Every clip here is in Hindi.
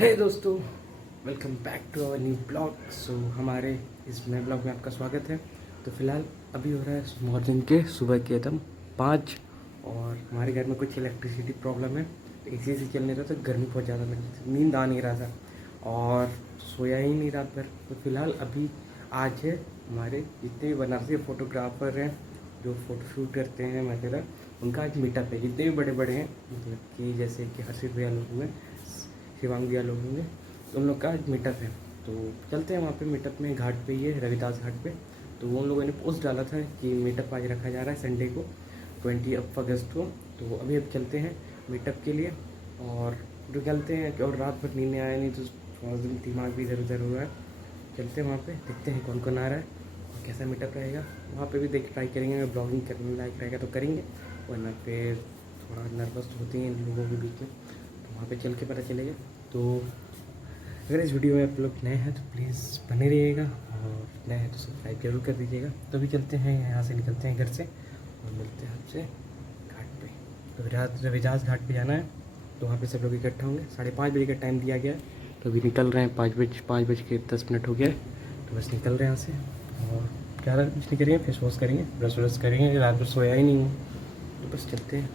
हे दोस्तों, welcome back to our new blog. So हमारे इस नए ब्लॉग में आपका स्वागत है। तो फिलहाल अभी हो रहा है मॉर्निंग के सुबह के एकदम 5 और हमारे घर में कुछ इलेक्ट्रिसिटी प्रॉब्लम है। तो एसी से चल नहीं रहा था, गर्मी बहुत ज़्यादा लग रही थी, नींद आ नहीं रहा था और सोया ही नहीं रात भर। तो फिलहाल अभी आज है हमारे जितने भी बनारसी फोटोग्राफर हैं जो फ़ोटोशूट करते हैं वगैरह, उनका आज मीटअप है। जितने भी बड़े बड़े हैं, मतलब कि जैसे कि हर्षित भैया लोग हुए, शिवांग भैया लोग होंगे, तो उन लोग का आज मीटअप है। तो चलते हैं वहाँ पे। मीटअप में घाट पे ही है, रविदास घाट पे। तो उन लोगों ने पोस्ट डाला था कि मीटअप आज रखा जा रहा है संडे को 20 अगस्त को। तो अभी अब चलते हैं मीटअप के लिए और जो चलते हैं। और रात भर नींद आया नहीं तो थोड़ा दिमाग भी इधर उधर हो रहा है। चलते हैं वहाँ पे, देखते हैं कौन कौन आ रहा है और कैसा मीटअप रहेगा। वहाँ पे भी देख ट्राई करेंगे, ब्लॉगिंग करने लायक रहेगा तो करेंगे, वरना फिर थोड़ा नर्वस होती हैं इन लोगों के बीच में। तो वहाँ पे चल के पता चलेगा। तो अगर इस वीडियो में आप लोग नए हैं तो प्लीज़ बने रहिएगा और नए हैं तो सब्सक्राइब जरूर कर दीजिएगा। तो अभी चलते हैं, यहाँ से निकलते हैं घर से और मिलते हैं आपसे घाट पे। तो रविदास घाट पे जाना है, तो वहाँ पे सब लोग इकट्ठा होंगे। 5:30 बजे का टाइम दिया गया है, तो अभी निकल रहे हैं। 5:10 हो गया है, तो बस निकल रहे हैं यहाँ से। और ज़्यादा कुछ नहीं करेंगे, फेस वॉश करेंगे, ब्रश व्रश करेंगे। रात भर सोया ही नहीं हूँ, तो बस चलते हैं,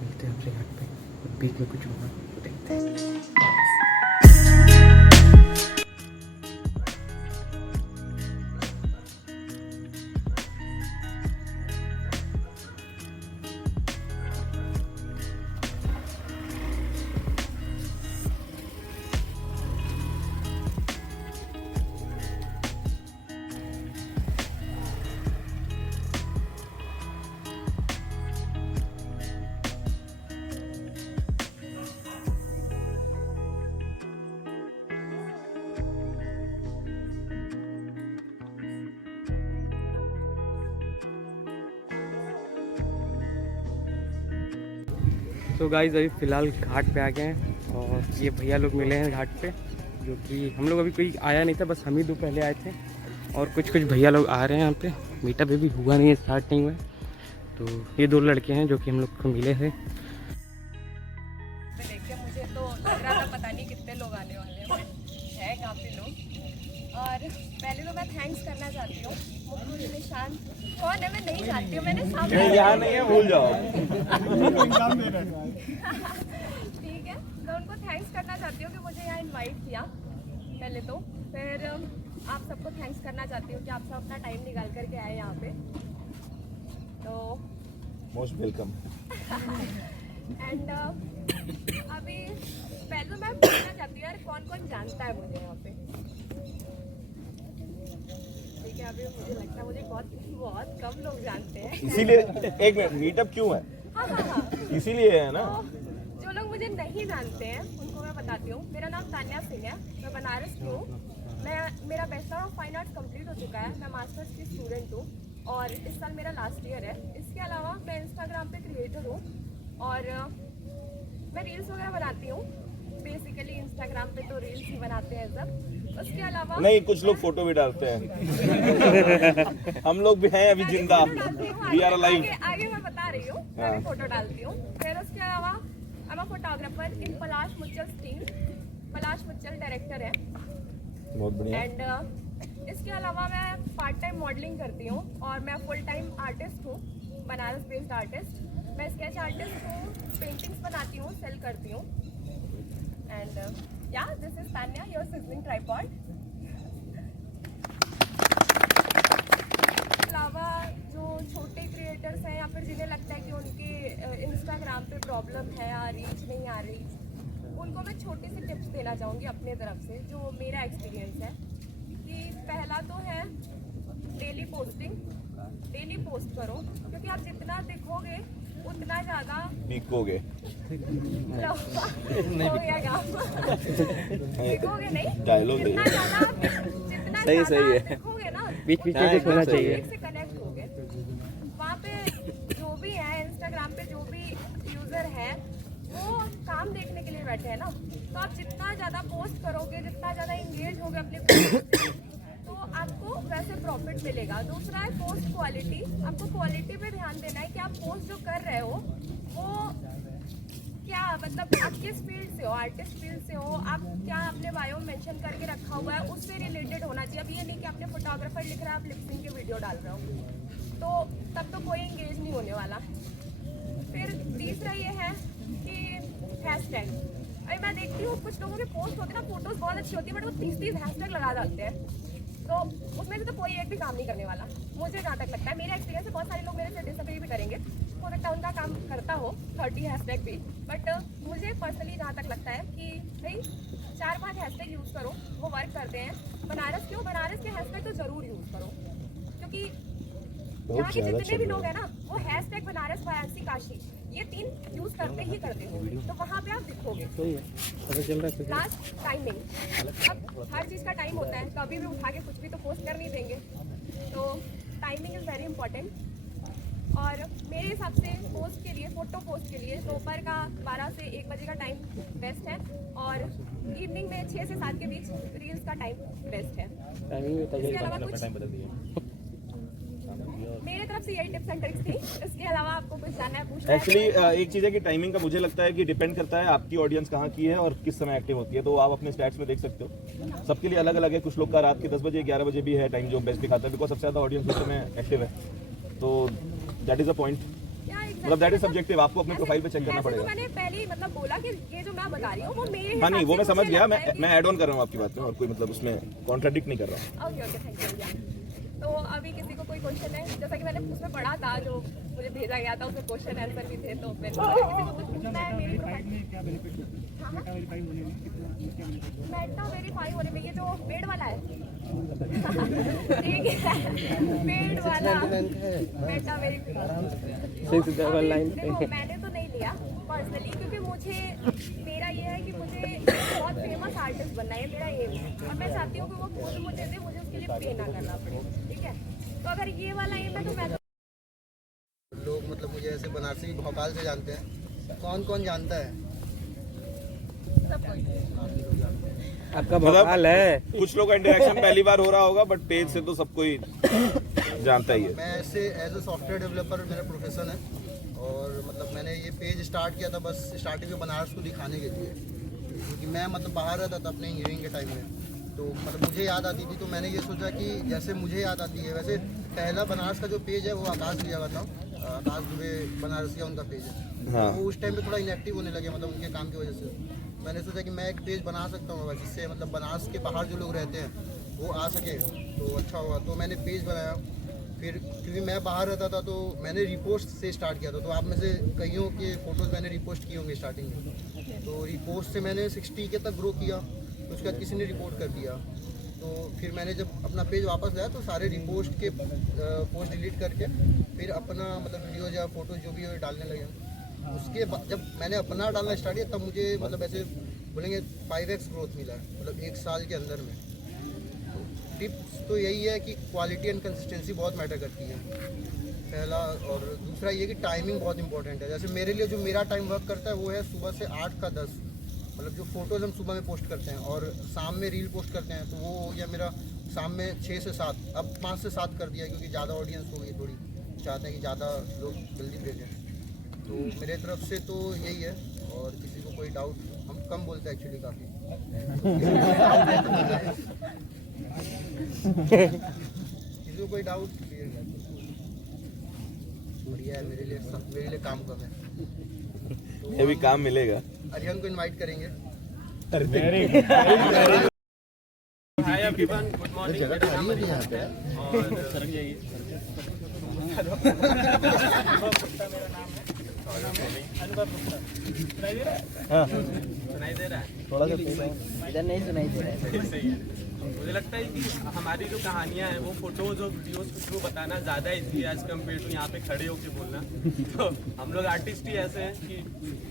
मिलते हैं आपसे घाट पे। और बीच में कुछ होगा तो देखते हैं। तो गाइस अभी फ़िलहाल घाट पे आ गए हैं और ये भैया लोग मिले हैं घाट पे, जो कि हम लोग अभी कोई आया नहीं था, बस हम ही दो पहले आए थे। और कुछ भैया लोग आ रहे हैं यहाँ पे। मीटअप अभी हुआ नहीं है, स्टार्ट नहीं हुआ है। तो ये 2 लड़के हैं जो कि हम लोग को मिले थे। देख के मुझे तो लग रहा था पता नहीं कितने लोग आने वाले हैं, बट है काफ़ी लोग। और पहले तो मैं थैंक्स करना चाहती हूँ। मुकुल निशान कौन है मैं नहीं जानती हूँ, मैंने सामने यहाँ नहीं है, भूल जाओ। ठीक है, मैं उनको थैंक्स करना चाहती हूँ कि मुझे यहाँ इनवाइट किया पहले तो। फिर आप सबको थैंक्स करना चाहती हूँ कि आप सब अपना टाइम निकाल करके आए यहाँ पे। तो मोस्ट वेलकम। एंड अभी पहले तो मैं पूछना चाहती हूँ यार कौन कौन जानता है मुझे यहाँ पे। ठीक है, अभी मुझे लगता है मुझे बहुत कम लोग जानते हैं। इसीलिए एक मिनट, मीटअप क्यों है? हाँ, इसीलिए है ना। तो जो लोग मुझे नहीं जानते हैं उनको मैं बताती हूँ। मेरा नाम तान्या सिंह है, मैं बनारस की हूँ। मेरा bachelor of fine arts complete हो चुका है। मैं मास्टर्स की स्टूडेंट हूँ और इस साल मेरा लास्ट ईयर है। इसके अलावा मैं इंस्टाग्राम पे क्रिएटर हूँ और मैं रील्स वगैरह बनाती हूँ। बेसिकली इंस्टाग्राम पे तो रील्स ही बनाते हैं सब। उसके अलावा नहीं, कुछ लोग फोटो भी डालते हैं। हम लोग भी हैं अभी जिंदा। We are alive. आगे मैं बता रही हूँ, मैं भी फोटो डालती हूँ। फिर उसके अलावा I am a photographer in Palash Muchhal team. Palash Muchhal director है। बहुत बढ़िया। एंड इसके अलावा मैं पार्ट टाइम मॉडलिंग करती हूँ और मैं फुल टाइम आर्टिस्ट हूँ, बनारस बेस्ड आर्टिस्ट। मैं स्केच आर्टिस्ट हूँ, पेंटिंग्स बनाती हूँ, सेल करती हूँ। एंड या this is Tanya, your sizzling tripod. अलावा जो छोटे क्रिएटर्स हैं या फिर जिन्हें लगता है कि उनके इंस्टाग्राम पे प्रॉब्लम है या रीच नहीं आ रही, उनको मैं छोटी सी टिप्स देना चाहूँगी अपने तरफ से जो मेरा एक्सपीरियंस है। कि पहला तो है डेली पोस्टिंग। डेली पोस्ट करो, क्योंकि आप जितना दिखोगे उतना ज़्यादा बिकोगे। हो गया काम। दिखोगे नहीं, डायलॉग जितना ज़्यादा दिखोगे ना बीच में होना चाहिए। से कनेक्ट होगे। वहाँ पे जो भी है, इंस्टाग्राम पे जो भी यूज़र है वो काम देखने के लिए बैठे हैं ना। तो आप जितना ज़्यादा पोस्ट करोगे, जितना ज़्यादा इंगेज होगे अपने पोस्ट से, तो आपको वैसे प्रॉफिट मिलेगा। दूसरा है पोस्ट क्वालिटी। आपको क्वालिटी पे ध्यान देना है कि आप पोस्ट जो कर रहे हो वो क्या, मतलब आप किस फील्ड से हो, आर्टिस्ट फील्ड से हो, आप क्या मेंशन करके रखा हुआ है उससे रिलेटेड होना चाहिए। अब ये नहीं कि आपने फोटोग्राफर लिख रहा है, आप लिपसिंग के वीडियो डाल रहे हो, तो तब तो कोई एंगेज नहीं होने वाला। फिर तीसरा ये है कि हैशटैग। अरे मैं देखती हूँ कुछ लोगों के पोस्ट होते हैं ना, फोटोज बहुत अच्छी होती है, बट वो 30 हैशटैग लगा जाते हैं, तो उसमें से तो कोई एक भी काम नहीं करने वाला, मुझे जहाँ तक लगता है। मेरा एक्सपीरियंस है, बहुत सारे लोग मेरे से डिसएग्री भी करेंगे, हो सकता है उनका काम करता हो 30 हैशटैग भी, बट मुझे पर्सनली जहाँ तक लगता है कि भाई 4-5 हैशटैग यूज़ करो, वो वर्क करते हैं। बनारस क्यों, बनारस के हैशटैग तो ज़रूर यूज़ करो, क्योंकि यहाँ के जितने भी लोग हैं ना, वो हैशटैग बनारस, वाराणसी, काशी, ये 3 यूज़ करते ही करते हो, तो वहाँ पे आप दिखोगे। लास्ट टाइमिंग, अब हर चीज़ का टाइम होता है, कभी भी उठा के कुछ भी तो पोस्ट कर नहीं देंगे, तो टाइमिंग इज़ वेरी इंपॉर्टेंट। और मेरे हिसाब से पोस्ट के लिए, फोटो पोस्ट के लिए दोपहर का 12 से 1 बजे का टाइम बेस्ट है, और इवनिंग में 6 से 7 के बीच रील्स का टाइम बेस्ट है। इसके अलावा कुछ मेरे तरफ से यही टिप्स एंड ट्रिक्स थी। इसके अलावा आपको कुछ जानना है, पूछना है? एक्चुअली एक चीज़ है कि टाइमिंग का मुझे लगता है कि डिपेंड करता है आपकी ऑडियंस कहाँ की है और किस समय एक्टिव होती है, तो आप अपने स्टैट्स में देख सकते हो, सबके लिए अलग अलग है। कुछ लोग का रात के 10 बजे 11 बजे भी है टाइम जो बेस्ट दिखाता है, बिकॉज सबसे ज़्यादा ऑडियंस उस समय एक्टिव है, तो दैट इज़ अ पॉइंट, मतलब दैट इज सब्जेक्टिव, आपको अपने प्रोफाइल पे चेक करना पड़ेगा। तो मैंने पहले ही मतलब बोला कि ये जो मैं बता रही हूँ वो मेरे हाँ नहीं, वो मैं हिसाब से समझ मुझे गया, लगता है मैं ऐड ऑन कर रहा हूँ आपकी बात में, और कोई मतलब उसमें कॉन्ट्राडिक्ट नहीं कर रहा हूँ। ओके ओके, थैंक यू भैया। तो अभी किसी को कोई क्वेश्चन है? जैसा कि मैंने उसमें पढ़ा था, जो मुझे भेजा गया था, उसमें क्वेश्चन आंसर भी थे, तो मैंने किसी को कुछ पूछना है मेरी मेटा वेरीफाई होने में, ये जो पेड वाला है ठीक है, पेड वाला मेटा वेरीफाई, देखो मैंने तो नहीं लिया पर्सनली, क्योंकि मुझे, मेरा ये है कि मुझे बहुत फेमस आर्टिस्ट बनना है, मेरा एम है, और मैं चाहती हूँ कि वो खुद मुझे दे, मुझे उसके लिए पे ना करना पड़े, ठीक है। तो अगर ये वाला एम है तो मैं लोग मतलब मुझे ऐसे बनारसी भोपाल से जानते हैं, कौन कौन जानता है? सब आपका भोपाल है। कुछ लोग का इंटरेक्शन पहली बार हो रहा होगा, बट पेज से तो सब कोई जानता ही है। मैं ऐसे एज ए सॉफ्टवेयर डेवलपर मेरा प्रोफेशन है, और मतलब मैंने ये पेज स्टार्ट किया था बस स्टार्टिंग में बनारस को दिखाने के लिए, क्योंकि मैं मतलब बाहर रहता था अपने इंजीनियरिंग के टाइम में, तो मतलब मुझे याद आती थी, तो मैंने ये सोचा कि जैसे मुझे याद आती है वैसे पहला बनारस का जो पेज है वो आकाश लिया हुआ था, आकाश दुबे बनारसिया उनका पेज है। हाँ। तो उस टाइम पे थोड़ा इनएक्टिव होने लगे, मतलब उनके काम की वजह से मैंने सोचा कि मैं एक पेज बना सकता हूँ जिससे मतलब बनारस के बाहर जो लोग रहते हैं वो आ सके, तो अच्छा होगा। तो मैंने पेज बनाया, फिर क्योंकि मैं बाहर रहता था तो मैंने रिपोस्ट से स्टार्ट किया था, तो आप में से कईयों के फ़ोटोज़ मैंने रिपोस्ट किए होंगे स्टार्टिंग में, तो रिपोस्ट से मैंने 60 के तक ग्रो किया, तो उसके बाद किसी ने रिपोर्ट कर दिया, तो फिर मैंने जब अपना पेज वापस लाया तो सारे रिपोस्ट के पोस्ट डिलीट करके फिर अपना मतलब वीडियोज या फोटोज जो भी हो डालने लगे। उसके बाद जब मैंने अपना डालना स्टार्ट किया तब मुझे मतलब ऐसे बोलेंगे 5x ग्रोथ मिला है, मतलब 1 साल के अंदर में। तो टिप्स तो यही है कि क्वालिटी एंड कंसिस्टेंसी बहुत मैटर करती है पहला, और दूसरा ये कि टाइमिंग बहुत इंपॉर्टेंट है। जैसे मेरे लिए जो मेरा टाइम वर्क करता है वो है सुबह से 8 का 10, मतलब जो फ़ोटोज़ हम सुबह में पोस्ट करते हैं और शाम में रील पोस्ट करते हैं, तो वो हो गया मेरा शाम में 6 से 7, अब 5 से 7 कर दिया क्योंकि ज़्यादा ऑडियंस हो गई, थोड़ी चाहते हैं कि ज़्यादा लोग जल्दी भेजें। तो मेरे तरफ से तो यही है, और किसी को कोई डाउट, हम कम बोलते हैं एक्चुअली काफ़ी, किसी को कोई डाउट बढ़िया है, मेरे लिए काम कम है, तो ये भी काम मिलेगा। अरियन को इनवाइट करेंगे। Hi everyone, good morning. मेरा नाम अरिहंत है और अनुभव गुप्ता। सुनाई दे रहा है? थोड़ा सा इधर नहीं सुनाई दे रहा है। सही है। मुझे लगता है कि हमारी जो कहानियाँ हैं वो फोटोज और वीडियोस के थ्रू बताना ज़्यादा इजी है एज कम्पेयर टू यहाँ पे खड़े होकर बोलना। तो हम लोग आर्टिस्ट ही ऐसे हैं कि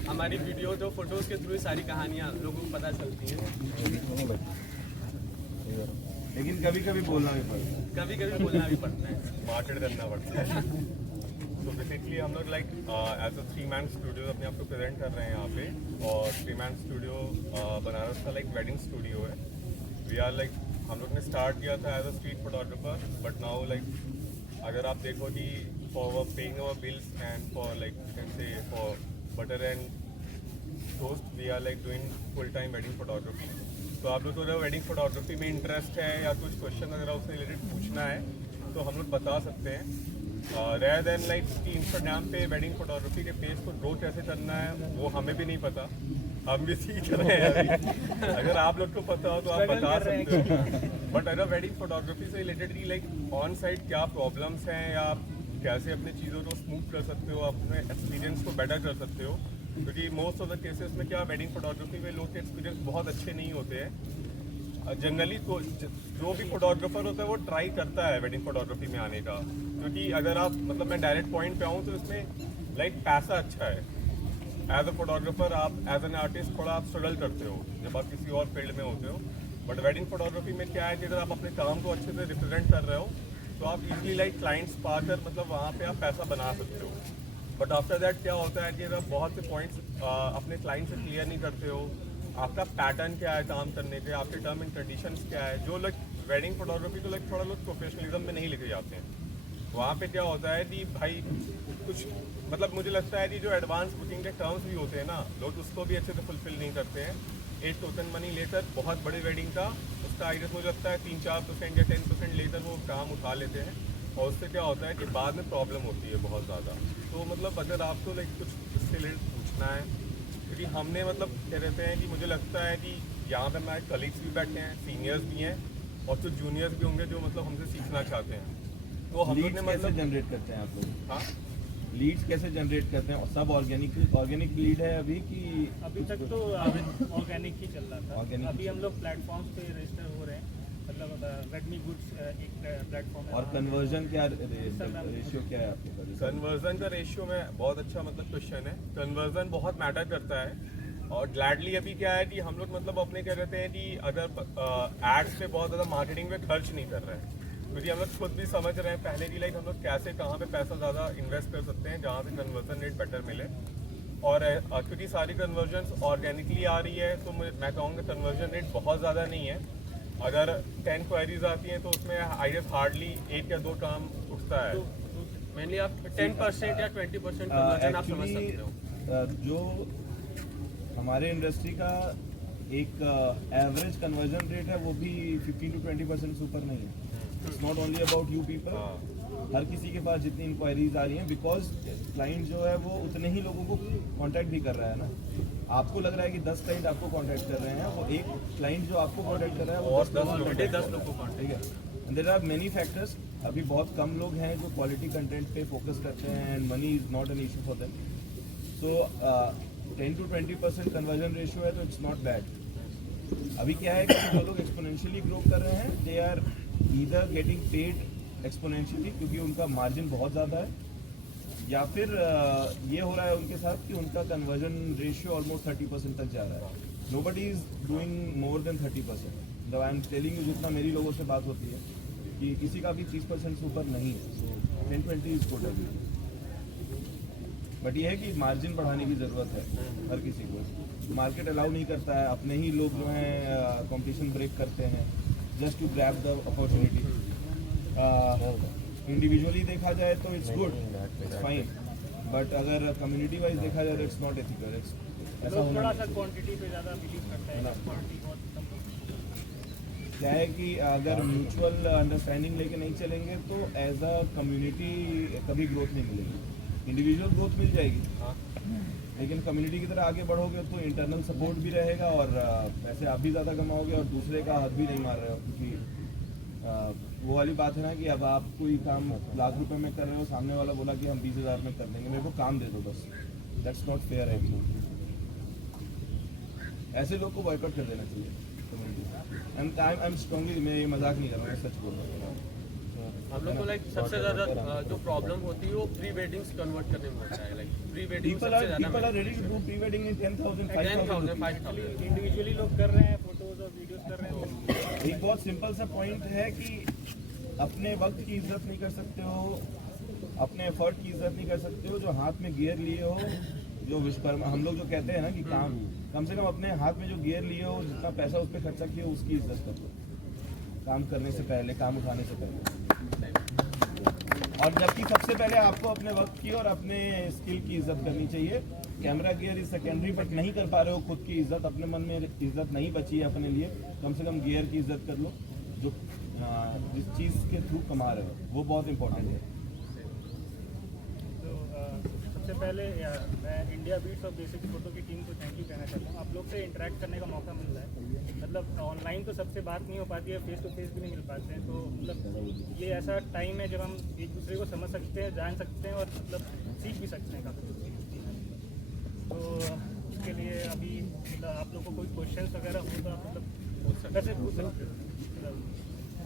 हमारी वीडियोज और फोटोज़ के थ्रू ही सारी कहानियाँ लोगों को पता चलती हैं, लेकिन कभी कभी बोलना भी पड़ता है, कभी कभी बोलना भी पड़ता है, मार्केट करना पड़ता है। तो बेसिकली हम लोग like as a 3-man studio अपने आप को प्रेजेंट कर रहे हैं यहाँ पे, और 3-man स्टूडियो बनारस का लाइक वेडिंग स्टूडियो है। वी आर लाइक, हम लोग ने स्टार्ट किया था as a street photographer, but now like अगर आप देखो कि for paying our bills and for like can say for butter and toast we are like doing full time wedding photography. तो आप लोग को अगर वेडिंग फोटोग्राफी में इंटरेस्ट है या कुछ क्वेश्चन अगर उससे रिलेटेड पूछना है तो हम लोग बता सकते हैं। रेयर देन लाइक कि इंस्टाग्राम पे वेडिंग फोटोग्राफी के पेज को ग्रो कैसे करना है वो हमें भी नहीं पता, हम भी सीख रहे हैं अभी। अगर आप लोग को पता हो तो आप बता सकते हो। बट अगर वेडिंग फोटोग्राफी से रिलेटेड लाइक ऑन साइट क्या प्रॉब्लम्स हैं या आप कैसे अपने चीज़ों को स्मूथ कर सकते हो, अपने एक्सपीरियंस को बेटर कर सकते हो, क्योंकि मोस्ट ऑफ द केसेस में क्या वेडिंग फोटोग्राफी में लोग के एक्सपीरियंस बहुत अच्छे नहीं होते हैं। जनरली तो जो भी फोटोग्राफर होता है वो ट्राई करता है वेडिंग फोटोग्राफी में आने का, क्योंकि अगर आप मतलब मैं डायरेक्ट पॉइंट पे आऊँ तो इसमें लाइक पैसा अच्छा है। एज अ फोटोग्राफर आप एज एन आर्टिस्ट थोड़ा आप स्ट्रगल करते हो जब आप किसी और फील्ड में होते हो। बट वेडिंग फोटोग्राफी में क्या है कि अगर आप अपने काम को अच्छे से रिप्रेजेंट कर रहे हो तो आप इजीली लाइक क्लाइंट्स पाकर मतलब वहाँ पे आप पैसा बना सकते हो। बट आफ्टर दैट क्या होता है कि अगर बहुत से पॉइंट्स अपने क्लाइंट से क्लियर नहीं करते हो, आपका पैटर्न क्या है काम करने के, आपके टर्म एंड कंडीशंस क्या है, जो लाइक वेडिंग फोटोग्राफी को लाइक थोड़ा लोग प्रोफेशनलिज्म में नहीं लेके जाते हैं। वहाँ पे क्या होता है कि भाई कुछ मतलब मुझे लगता है कि जो एडवांस बुकिंग के टर्म्स भी होते हैं ना, लोग उसको भी अच्छे से फुलफिल नहीं करते हैं। एक टोकन मनी लेकर बहुत बड़ी वेडिंग का उसका आइडिया मुझे लगता है 3-4% या 10% लेकर वो काम उठा लेते हैं, और उससे क्या होता है कि बाद में प्रॉब्लम होती है बहुत ज़्यादा। तो मतलब अगर आपको लाइक कुछ इससे रिलेटेड पूछना है, क्योंकि हमने मतलब कह रहते हैं कि मुझे लगता है कि यहाँ पर हमारे कलीग्स भी बैठे हैं, सीनियर्स भी हैं और कुछ जूनियर्स भी होंगे जो मतलब हमसे सीखना चाहते हैं। तो हम लोग ने मतलब जनरेट करते हैं आप लोग? हाँ, लीड्स कैसे जनरेट करते हैं? सब ऑर्गेनिक लीड है अभी कि अभी तक तो ऑर्गेनिक ही चल रहा था। Organic अभी हम लोग प्लेटफॉर्म्स पे रजिस्टर हो रहे हैं, मतलब रेडमी गुड्स एक प्लेटफॉर्म है। और कन्वर्जन क्या रेशियो क्या है आपके पास? कन्वर्जन का रेशियो में बहुत अच्छा मतलब क्वेश्चन है। कन्वर्जन बहुत मैटर करता है और ग्लैडली अभी क्या है कि हम लोग मतलब अपने क्या कहते हैं कि अगर एड्स पे बहुत ज़्यादा मार्केटिंग में खर्च नहीं कर रहे हैं, क्योंकि हम लोग खुद भी समझ रहे हैं पहले की लाइक हम लोग कैसे कहाँ पे पैसा ज़्यादा इन्वेस्ट कर सकते हैं जहाँ से कन्वर्जन रेट बेटर मिले। और क्योंकि सारी कन्वर्जन्स ऑर्गेनिकली आ रही है तो मैं कहूँगा कन्वर्जन रेट बहुत ज़्यादा नहीं है। अगर 10 क्वेरीज आती हैं तो उसमें आई गेस हार्डली 1 या 2 काम उठता है। मेनली आप 10% या 20% कन्वर्जन आप समझ सकते हो। जो हमारे इंडस्ट्री का एक एवरेज कन्वर्जन रेट है वो भी 15 to 20% से ऊपर नहीं है। It's not only about you people, हर किसी के पास जितनी इंक्वायरीज आ रही हैं, बिकॉज क्लाइंट जो है वो उतने ही लोगों को कांटेक्ट भी कर रहा है ना। आपको लग रहा है कि 10 क्लाइंट आपको कांटेक्ट कर रहे हैं, वो एक क्लाइंट जो आपको कांटेक्ट कर रहा है वो और 10 लोग को कांटेक्ट। ठीक है। There are many factors. अभी बहुत कम लोग हैं जो क्वालिटी कंटेंट पे फोकस करते हैं and money is not an issue for them. So 10 to 20% conversion ratio है तो इट्स नॉट बैड। अभी क्या है कि जो लोग एक्सपोनेंशियली ग्रो कर रहे हैं they are either getting paid exponentially क्योंकि उनका मार्जिन बहुत ज़्यादा है, या फिर ये हो रहा है उनके साथ कि उनका कन्वर्जन रेशियो ऑलमोस्ट 30% तक जा रहा है। Nobody is doing more than 30%। जब आई एम टेलिंग यू, जितना मेरी लोगों से बात होती है कि किसी का भी 30% से ऊपर नहीं है। सो 10-20 इज गुड अभी। बट ये है कि मार्जिन बढ़ाने की ज़रूरत है हर किसी को। मार्केट अलाउ नहीं करता है, अपने ही लोग जो हैं कंपटीशन ब्रेक करते हैं just to grab the opportunity. Individually देखा जाए तो it's good, it's fine, but अगर कम्युनिटी वाइज देखा जाए तो इट्स नॉट एथिकल। ऐसा लोग होना थोड़ा सा क्वांटिटी पे ज़्यादा बिलीव करते हैं, क्वांटिटी बहुत कम। क्या है कि अगर म्यूचुअल अंडरस्टैंडिंग लेके नहीं चलेंगे तो एज अ कम्युनिटी कभी ग्रोथ नहीं मिलेगी। इंडिविजुअल ग्रोथ मिल जाएगी, लेकिन कम्युनिटी की तरह आगे बढ़ोगे तो इंटरनल सपोर्ट भी रहेगा और पैसे आप भी ज़्यादा कमाओगे और दूसरे का हक भी नहीं मार रहे हो। क्योंकि वो वाली बात है ना कि अब आप कोई काम लाख रुपए में कर रहे हो, सामने वाला बोला कि हम 20,000 में कर देंगे, मेरे को काम दे दो बस। दैट्स नॉट फेयर है। ऐसे लोग को बॉयकॉट कर देना चाहिए। आई एम स्ट्रांगली, मैं ये मजाक नहीं कर रहा, मैं सच बोल रहा हूँ। हम लोग को लाइक सबसे ज़्यादा जो प्रॉब्लम होती है वो प्री वेडिंग्स कन्वर्ट करने में होता है। लाइक प्री वेडिंग सबसे ज़्यादा people are ready to do pre-wedding in 10,000, 5,000 rupees. 5,000 individually लोग कर रहे हैं, फोटोज और वीडियोस कर रहे हैं। एक बहुत सिंपल सा पॉइंट है कि अपने वक्त की इज्जत नहीं कर सकते हो, अपने एफर्ट की इज्जत नहीं कर सकते हो। जो हाथ में गियर लिए हो, जो विश्वकर्मा हम लोग जो कहते हैं ना कि कम से कम अपने हाथ में जो गियर लिए हो, जितना पैसा उस पर खर्चा किया उसकी इज्जत कर दो, काम करने से पहले, काम उठाने से पहले। और जबकि सबसे पहले आपको अपने वक्त की और अपने स्किल की इज्जत करनी चाहिए। Camera gear is secondary, but नहीं कर पा रहे हो खुद की इज्जत, अपने मन में इज्जत नहीं बची है अपने लिए, कम से कम गियर की इज्जत कर लो, जो जिस चीज़ के थ्रू कमा रहे हो वो बहुत इंपॉर्टेंट है। तो सबसे पहले मैं इंडिया बीट्स और बेसिक फोटो की टीम को थैंक यू कहना चाहता हूँ। आप लोग से इंटरेक्ट करने का मौका मिल रहा है। मतलब ऑनलाइन तो सबसे बात नहीं हो पाती है, फेस टू फेस भी नहीं मिल पाते हैं, तो मतलब ये ऐसा टाइम है जब हम एक दूसरे को समझ सकते हैं, जान सकते हैं और मतलब सीख भी सकते हैं काफ़ी कुछ चीज़। तो उसके लिए अभी मतलब आप लोग को कोई क्वेश्चन वगैरह हो तो आप मतलब कैसे पूछ सकते हो।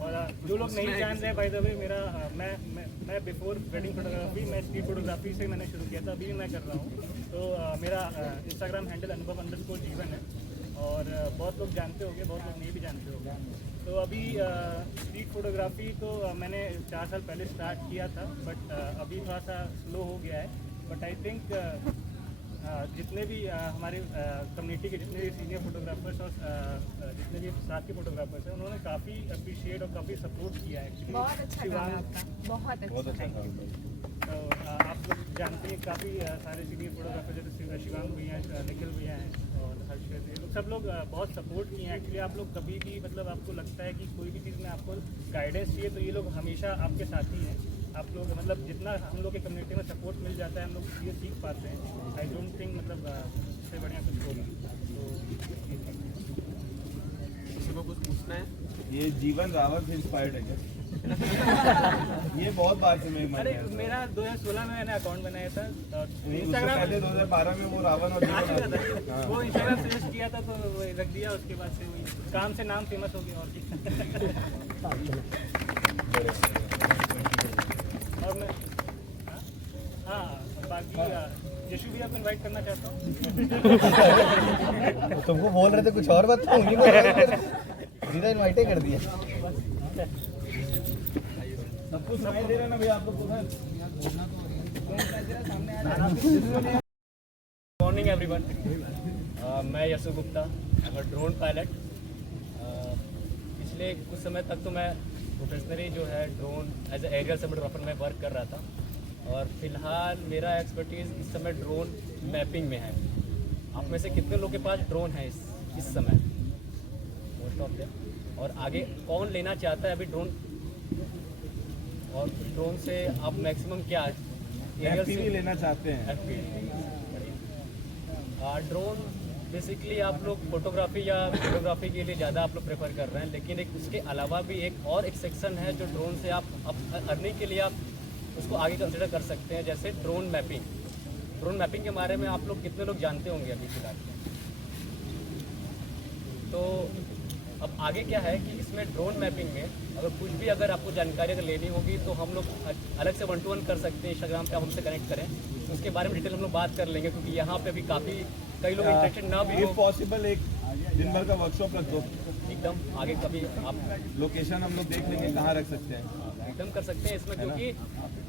और जो लोग नहीं जान रहे बाय द वे, मेरा मैं बिफोर वेडिंग फोटोग्राफी मैं स्ट्रीट फोटोग्राफी से मैंने शुरू किया था, अभी भी मैं कर रहा हूँ। तो मेरा इंस्टाग्राम हैंडल अनुभव_जीवन है और बहुत लोग जानते होंगे, बहुत लोग नहीं भी जानते होंगे। तो अभी स्ट्रीट फोटोग्राफी तो मैंने 4 साल पहले स्टार्ट किया था, बट अभी थोड़ा सा स्लो हो गया है। बट आई थिंक जितने भी हमारे कम्युनिटी के जितने भी सीनियर फोटोग्राफर्स और जितने भी साथ के फोटोग्राफर्स हैं, उन्होंने काफ़ी अप्रिशिएट और काफ़ी सपोर्ट किया है एक्चुअली। बहुत अच्छा काम है आपका, बहुत अच्छा। तो आप लोग जानते हैं काफ़ी सारे सीनियर फोटोग्राफर जैसे शिवांग भैया हैं, निखिल भैया हैं और हर्षद, ये लोग सब लोग बहुत सपोर्ट किए हैं एक्चुअली। आप लोग कभी भी मतलब आपको लगता है कि कोई भी चीज़ में आपको गाइडेंस चाहिए तो ये लोग हमेशा आपके साथ ही हैं। आप लोग मतलब जितना हम लोग के कम्युनिटी में सपोर्ट मिल जाता है, हम लोग ये सीख पाते हैं। आई डोंट थिंक मतलब इससे बढ़िया कुछ होगा। तो किसी को कुछ पूछना है? ये जीवन रावत से इंस्पायर्ड है क्या? ये बहुत बार से मेरे मन अरे में मेरा 2016 में मैंने अकाउंट बनाया था उससे इंस्टाग्राम, पहले 2012 में वो रावण और आ चुका जीवन था। वो इंस्टाग्राम सजेस्ट किया था तो वो रख दिया, उसके बाद से वही काम से नाम फेमस हो गया। और मैं हाँ बाकी यशु भी आप इनवाइट करना चाहता हूँ। तुमको बोल रहे थे कुछ और बात, सीधा इन्वाइट कर दिया। सब कुछ सुनाई दे रहा है ना भैया आप लोग को? मॉर्निंग एवरीवन, मैं यशु गुप्ता, ड्रोन पायलट। पिछले कुछ समय तक तो मैं प्रोफेशनली जो है drone as a aerial cinematographer में वर्क कर रहा था, और फिलहाल मेरा एक्सपर्टीज़ इस समय ड्रोन मैपिंग में है। आप में से कितने लोग के पास ड्रोन है इस समय? Most of them. और आगे कौन लेना चाहता है अभी ड्रोन? और ड्रोन से आप मैक्सिमम क्या FPV लेना चाहते हैं? ड्रोन बेसिकली आप लोग फोटोग्राफी या वीडियोग्राफी के लिए ज़्यादा आप लोग प्रेफर कर रहे हैं, लेकिन एक उसके अलावा भी एक सेक्शन है जो ड्रोन से आप अर्निंग के लिए आप उसको आगे कंसिडर कर सकते हैं, जैसे ड्रोन मैपिंग। ड्रोन मैपिंग के बारे में आप लोग कितने लोग जानते होंगे अभी फिलहाल? तो अब आगे क्या है कि इसमें ड्रोन मैपिंग में अगर आपको जानकारी अगर लेनी होगी तो हम लोग अलग से 1-to-1 कर सकते हैं। इंस्टाग्राम पे आप हमसे कनेक्ट करें, उसके बारे में डिटेल हम लोग बात कर लेंगे, क्योंकि यहाँ पे अभी कई लोग इंटरेस्टेड ना भी हो। पॉसिबल एक दिन भर का वर्कशॉप रख दो एकदम आगे कभी आप लोकेशन हम लोग देख लेंगे कहाँ रख सकते हैं, एकदम कर सकते हैं इसमें, क्योंकि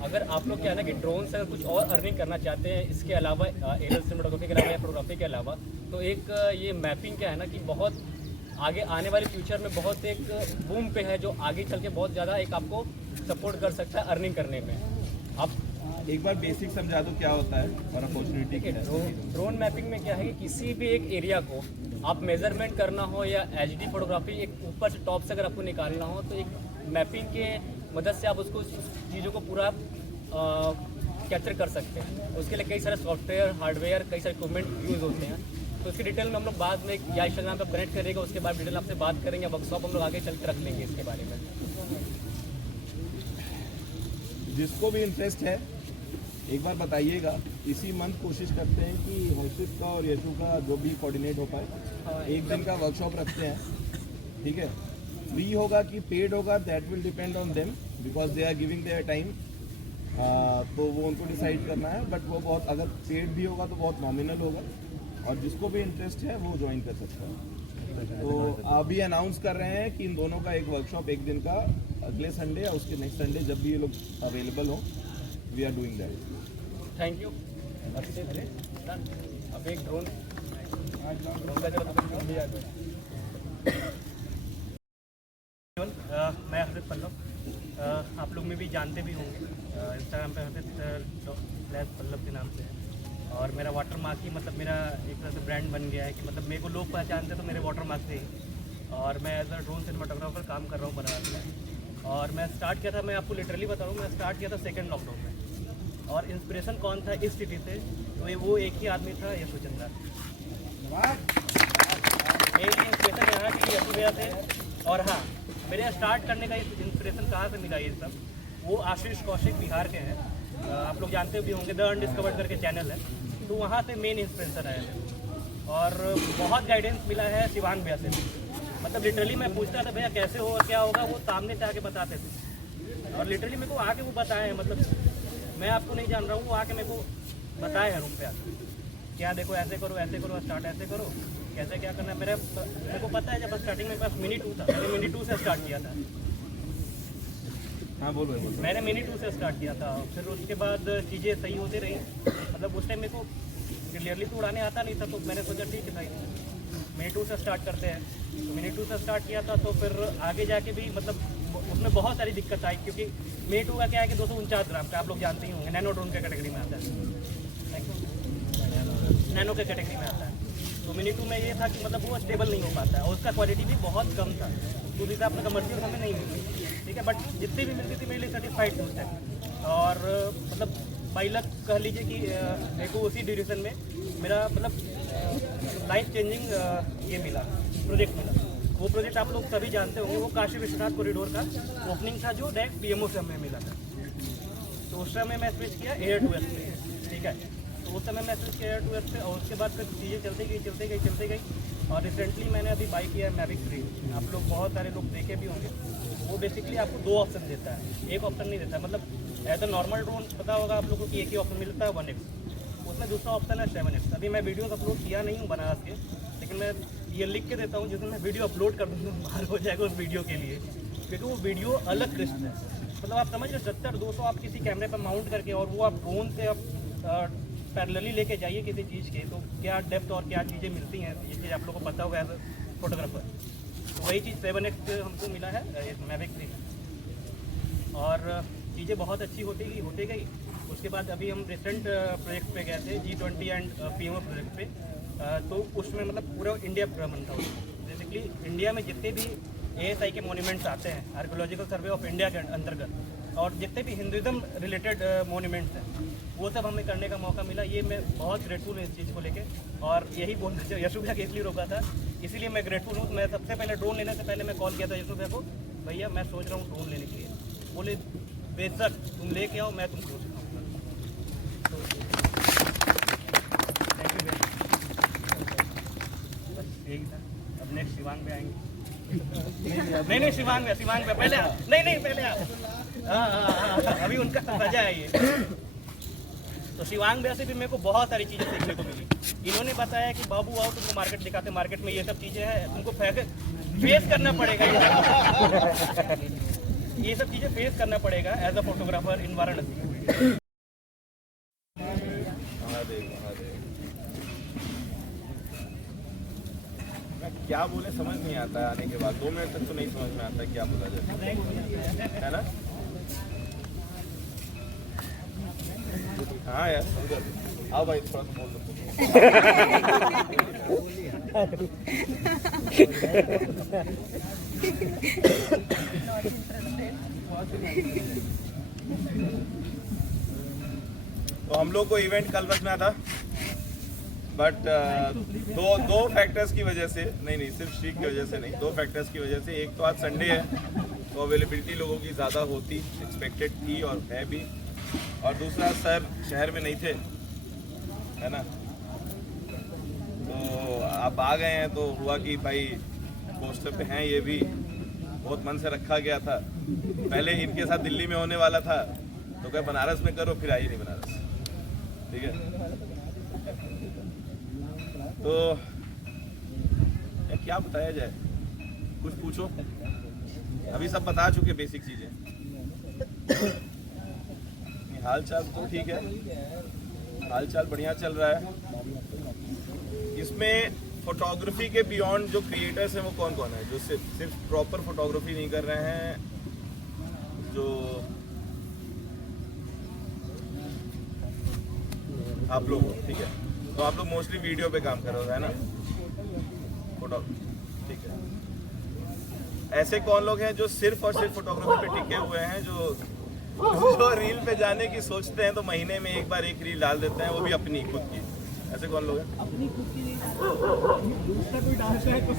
अगर आप लोग क्या है ना कि ड्रोन से अगर कुछ और अर्निंग करना चाहते हैं इसके अलावा, एरियल सिनेमेटोग्राफी के अलावा या फोटोग्राफी के अलावा, तो एक ये मैपिंग क्या है ना कि बहुत आगे आने वाले फ्यूचर में बहुत एक बूम पे है, जो आगे चल के बहुत ज़्यादा एक आपको सपोर्ट कर सकता है अर्निंग करने में। आप एक बार बेसिक समझा दो क्या होता है और अपॉर्चुनिटी क्या है। ड्रोन मैपिंग में क्या है कि किसी भी एक एरिया को आप मेजरमेंट करना हो या HD फोटोग्राफी एक ऊपर से टॉप से अगर आपको निकालना हो, तो एक मैपिंग के मदद से आप उसको उस चीज़ों को पूरा कैप्चर कर सकते हैं। उसके लिए कई सारे सॉफ्टवेयर, हार्डवेयर, कई सारे इक्विपमेंट यूज़ होते हैं। तो इसकी डिटेल में हम लोग बाद में या इंस्टाग्राम पर कनेक्ट करेगा, उसके बाद डिटेल आपसे बात करेंगे, वर्कशॉप हम लोग आगे चल के रख लेंगे इसके बारे में। जिसको भी इंटरेस्ट है एक बार बताइएगा। इसी मंथ कोशिश करते हैं कि हर्षित का और यशु का जो भी कोऑर्डिनेट हो पाए, एक दिन का वर्कशॉप रखते हैं, ठीक है? फ्री होगा कि पेड होगा that will depend on them, because they are giving their time. तो वो उनको डिसाइड करना है, बट वो बहुत अगर पेड भी होगा तो बहुत नॉमिनल होगा, और जिसको भी इंटरेस्ट है वो ज्वाइन कर सकता है। तो अभी अनाउंस कर रहे हैं कि इन दोनों का एक वर्कशॉप एक दिन का अगले संडे या उसके नेक्स्ट संडे जब भी ये लोग अवेलेबल हो, we are doing that. Thank you. अब एक ड्रोन मैं हर्षित पल्लव, आप लोग में भी जानते भी होंगे, इंस्टाग्राम पे हर्षित पल्लव के नाम से है। और मेरा वाटर मार्क ही मतलब मेरा एक तरह से ब्रांड बन गया है कि मतलब मेरे को लोग पहचानते तो मेरे वाटर मार्क से ही। और मैं एज अ ड्रोन सिनेमाटोग्राफर काम कर रहा हूँ बनारस में। और मैं स्टार्ट किया था, मैं आपको लिटरली बता रहा हूँ, मैं स्टार्ट किया था सेकेंड लॉकडाउन में। और इंस्पिरेशन कौन था इस सिटी से, तो वो एक ही आदमी था, यशु चंद्रा। मेरी इंस्पिरेशन यहाँ की यशु भैया थे। और हाँ, मेरे स्टार्ट करने का इंस्पिरेशन कहाँ से मिला ये सब, वो आशीष कौशिक बिहार के हैं, आप लोग जानते भी होंगे, द अनडिस्कवर्ड करके चैनल है, तो वहाँ से मेन इंस्पिरेशन आया है। और बहुत गाइडेंस मिला है शिवांग भैया से। मतलब लिटरली मैं पूछता था भैया कैसे हो और क्या होगा, वो सामने से आके बताते थे। और लिटरली मेरे को आके वो बताए हैं, मतलब मैं आपको नहीं जान रहा हूँ, वो आके मेरे को बताए हैं रूम पे आके, क्या देखो ऐसे करो, स्टार्ट ऐसे करो, कैसे क्या करना है। मेरे को पता है, जब स्टार्टिंग में पास मिनी 2 था, मैंने मिनी 2 से स्टार्ट किया था। हाँ बोलो। मैंने मिनी 2 से स्टार्ट किया था, फिर उसके बाद चीज़ें सही होती रही। मतलब उस टाइम मेरे को क्लियरली तो उड़ाने आता नहीं था, तो मैंने सोचा ठीक है भाई मिनी 2 से स्टार्ट करते हैं। तो मिनी 2 से स्टार्ट किया था, तो फिर आगे जाके भी मतलब उसमें बहुत सारी दिक्कत आई, क्योंकि मिनी 2 का क्या है कि 249 ग्राम का, आप लोग जानते ही होंगे, नैनो ड्रोन के कैटेगरी में आता है, नैनो के कैटेगरी में आता है। तो मिनी 2 में ये था कि मतलब वो स्टेबल नहीं हो पाता है, और उसका क्वालिटी भी बहुत कम था, तो उस हिसाब से कमर्शियल हमें नहीं मिली, ठीक है। बट जितनी भी मिलती थी मेरे लिए सर्टिफाइड थी उस टाइम। और मतलब बाई लक कह लीजिए कि मेरे को उसी डिवीजन में मेरा मतलब लाइफ चेंजिंग ये मिला, प्रोजेक्ट मिला। वो प्रोजेक्ट आप लोग सभी जानते होंगे, वो काशी विश्वनाथ कॉरिडोर का ओपनिंग था, जो डायरेक्ट पीएमओ से हमें मिला था। तो उस समय मैं स्विच किया एयर टू एयर पे, ठीक है। तो उस समय मैं स्विच किया एयर टू एयर पे, और उसके बाद फिर चीज़ें चलती गई। और रिसेंटली मैंने अभी बाई किया है मैविक 3। आप लोग बहुत सारे लोग देखे भी होंगे। वो बेसिकली आपको 2 ऑप्शन देता है, एक ऑप्शन नहीं देता है। मतलब एज अ नॉर्मल ड्रोन पता होगा आप लोगों को कि एक ही ऑप्शन मिलता है 1x, उसमें दूसरा ऑप्शन है 7x। अभी मैं वीडियोस अपलोड किया नहीं हूँ बनारस के, लेकिन मैं ये लिख के देता हूँ, जिसमें मैं वीडियो अपलोड कर दूँगा, मार हो जाएगा उस वीडियो के लिए, क्योंकि वो वीडियो अलग क्रिस्प है। मतलब आप समझ रहे 70-200 आप किसी कैमरे पर माउंट करके, और वो आप ड्रोन से आप पैरेलली लेके जाइए किसी चीज़ के, तो क्या डेप्थ और क्या चीज़ें मिलती हैं, ये चीज़ आप लोगों को पता होगा एज अ फोटोग्राफर। तो वही चीज़ 7x हमको मिला है मैविक 3 में। और चीज़ें बहुत अच्छी होती गई। उसके बाद अभी हम रिसेंट प्रोजेक्ट पे गए थे, G20 एंड पीएमओ प्रोजेक्ट पे। तो उसमें मतलब पूरा इंडिया भ्रमण था। बेसिकली इंडिया में जितने भी ASI के मोन्यूमेंट्स आते हैं, आर्कोलॉजिकल सर्वे ऑफ इंडिया के अंतर्गत, और जितने भी हिंदुज़म रिलेटेड मोन्यूमेंट्स हैं, वो सब हमें करने का मौका मिला। ये मैं बहुत ग्रेटफुल हूँ इस चीज़ को लेके, और यही बोलना चाहिए। यशु भैया के इसलिए रोका था, इसीलिए मैं ग्रेटफुल हूँ। मैं सबसे पहले ड्रोन लेने से पहले मैं कॉल किया था यशु भैया को, भैया मैं सोच रहा हूँ ड्रोन लेने के लिए। बोले बेशक तुम लेके आओ, मैं तुमको सिखाऊंगा। थैंक यू भैया, बस यही था। अब नेक्स्ट शिवांग में आएंगे। नहीं शिवांग में पहले नहीं पहले हाँ, अभी उनका मजा है ये। तो शिवांग भैया से भी मेरे को बहुत सारी चीज़ें सीखने को मिली। इन्होंने बताया कि बाबू आओ तुमको मार्केट दिखाते, मार्केट में ये सब चीज़ें हैं, तुमको फेस करना पड़ेगा, ये सब चीज़ें फेस करना पड़ेगा as a photographer in Varanasi. क्या बोले समझ नहीं आता है, आने के बाद 2 मिनट तक तो नहीं समझ में आता है क्या बोला जाए, है ना। हाँ यार समझो, आओ भाई थोड़ा सा बोल दो। तो हम लोग को इवेंट कल रखना था, बट दो फैक्टर्स की वजह से, नहीं सिर्फ श्री की वजह से नहीं, 2 फैक्टर्स की वजह से। एक तो आज संडे है, तो अवेलेबिलिटी लोगों की ज़्यादा होती एक्सपेक्टेड थी और है भी, और दूसरा सर शहर में नहीं थे, है ना। तो आप आ गए हैं, तो हुआ कि भाई पोस्टर पे हैं, ये भी बहुत मन से रखा गया था। पहले इनके साथ दिल्ली में होने वाला था, तो क्या बनारस में करो, फिर आई नहीं बनारस, ठीक है। तो क्या बताया जाए, कुछ पूछो। अभी सब बता चुके बेसिक चीजें। हाल चाल तो ठीक है, हाल चाल बढ़िया चल रहा है। इसमें फोटोग्राफी के बियॉन्ड जो क्रिएटर्स हैं वो कौन कौन है, जो सिर्फ प्रॉपर फोटोग्राफी नहीं कर रहे हैं, जो आप लोग हो, ठीक है। तो आप लोग मोस्टली वीडियो पे काम कर रहे हो, है ना, फोटो, ठीक है। ऐसे कौन लोग हैं जो सिर्फ और सिर्फ फोटोग्राफी पे टिके हुए हैं, जो रील पे जाने की सोचते हैं तो महीने में एक बार एक रील डाल देते हैं, वो भी अपनी खुद की? ऐसे कौन लोग हैं? अपनी खुद की नहीं दूसरा कोई डालता है तो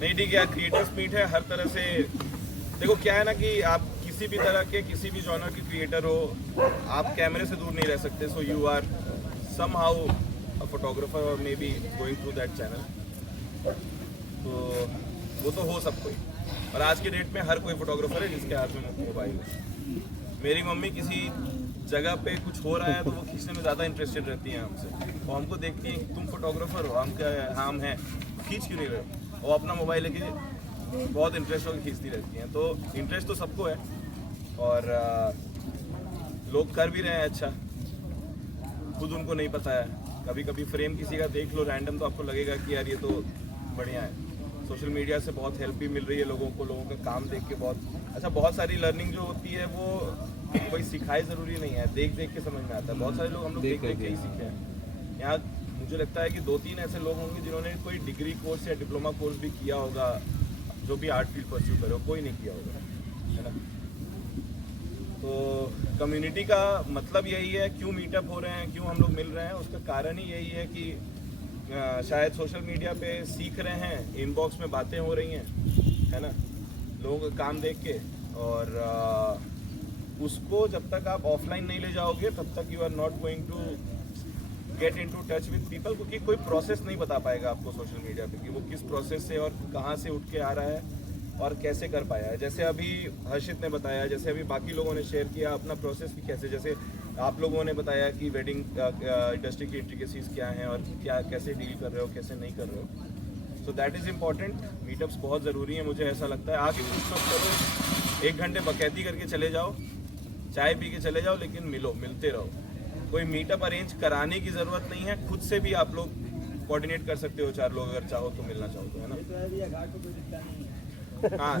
नहीं, ठीक है। क्रिएटर्स मीट है, हर तरह से देखो क्या है ना कि आप किसी भी तरह के किसी भी जॉनर के क्रिएटर हो, आप कैमरे से दूर नहीं रह सकते। So you are somehow a photographer or maybe going through that channel. तो वो तो हो सब कोई, और आज के डेट में हर कोई फोटोग्राफर है जिसके हाथ में मोबाइल है। मेरी मम्मी किसी जगह पे कुछ हो रहा है तो वो खींचने में ज़्यादा इंटरेस्टेड रहती हैं हमसे। वो हमको देखती हैं कि तुम फोटोग्राफर हो, हम क्या, हम हैं, खींच क्यों नहीं रहे हो? वो अपना मोबाइल लेके बहुत इंटरेस्ट होकर खींचती रहती हैं। तो इंटरेस्ट तो सबको है, और लोग कर भी रहे हैं अच्छा, खुद उनको नहीं पता है। कभी कभी फ्रेम किसी का देख लो रैंडम तो आपको लगेगा कि यार ये तो बढ़िया है। सोशल मीडिया से बहुत हेल्प भी मिल रही है लोगों को, लोगों का काम देख के बहुत अच्छा, बहुत सारी लर्निंग जो होती है वो कोई सिखाए ज़रूरी नहीं है, देख देख के समझ में आता है। बहुत सारे लोग हम लोग देख देख के ही सीखे हैं। यहाँ मुझे लगता है कि 2-3 ऐसे लोग होंगे जिन्होंने कोई डिग्री कोर्स या डिप्लोमा कोर्स भी किया होगा, जो भी आर्ट फील्ड परस्यू करे हो, कोई नहीं किया होगा, है ना। तो कम्युनिटी का मतलब यही है, क्यों मीटअप हो रहे हैं, क्यों हम लोग मिल रहे हैं, उसका कारण ही यही है कि शायद सोशल मीडिया पे सीख रहे हैं, इनबॉक्स में बातें हो रही हैं, है ना, लोगों का काम देख के, और उसको जब तक आप ऑफलाइन नहीं ले जाओगे तब तक you are not going to get in to touch with people, क्योंकि कोई प्रोसेस नहीं बता पाएगा आपको सोशल मीडिया पे कि वो किस प्रोसेस से और कहाँ से उठ के आ रहा है और कैसे कर पाया है। जैसे अभी हर्षित ने बताया, जैसे अभी बाकी लोगों ने शेयर किया अपना प्रोसेस की कैसे, जैसे आप लोगों ने बताया कि वेडिंग इंडस्ट्री की इंट्रिकेसीज क्या हैं और क्या कैसे डील कर रहे हो, कैसे नहीं कर रहे हो। So that is important. Meetups बहुत ज़रूरी हैं, मुझे ऐसा लगता है। आके कुछ मत करो, 1 घंटे बकैती करके चले जाओ, चाय पी के चले जाओ, लेकिन मिलो, मिलते रहो। कोई मीटअप अरेंज कराने की ज़रूरत नहीं है, खुद से भी आप लोग कोऑर्डिनेट कर सकते हो, 4 लोग अगर चाहो तो, मिलना चाहो तो, है ना। हाँ,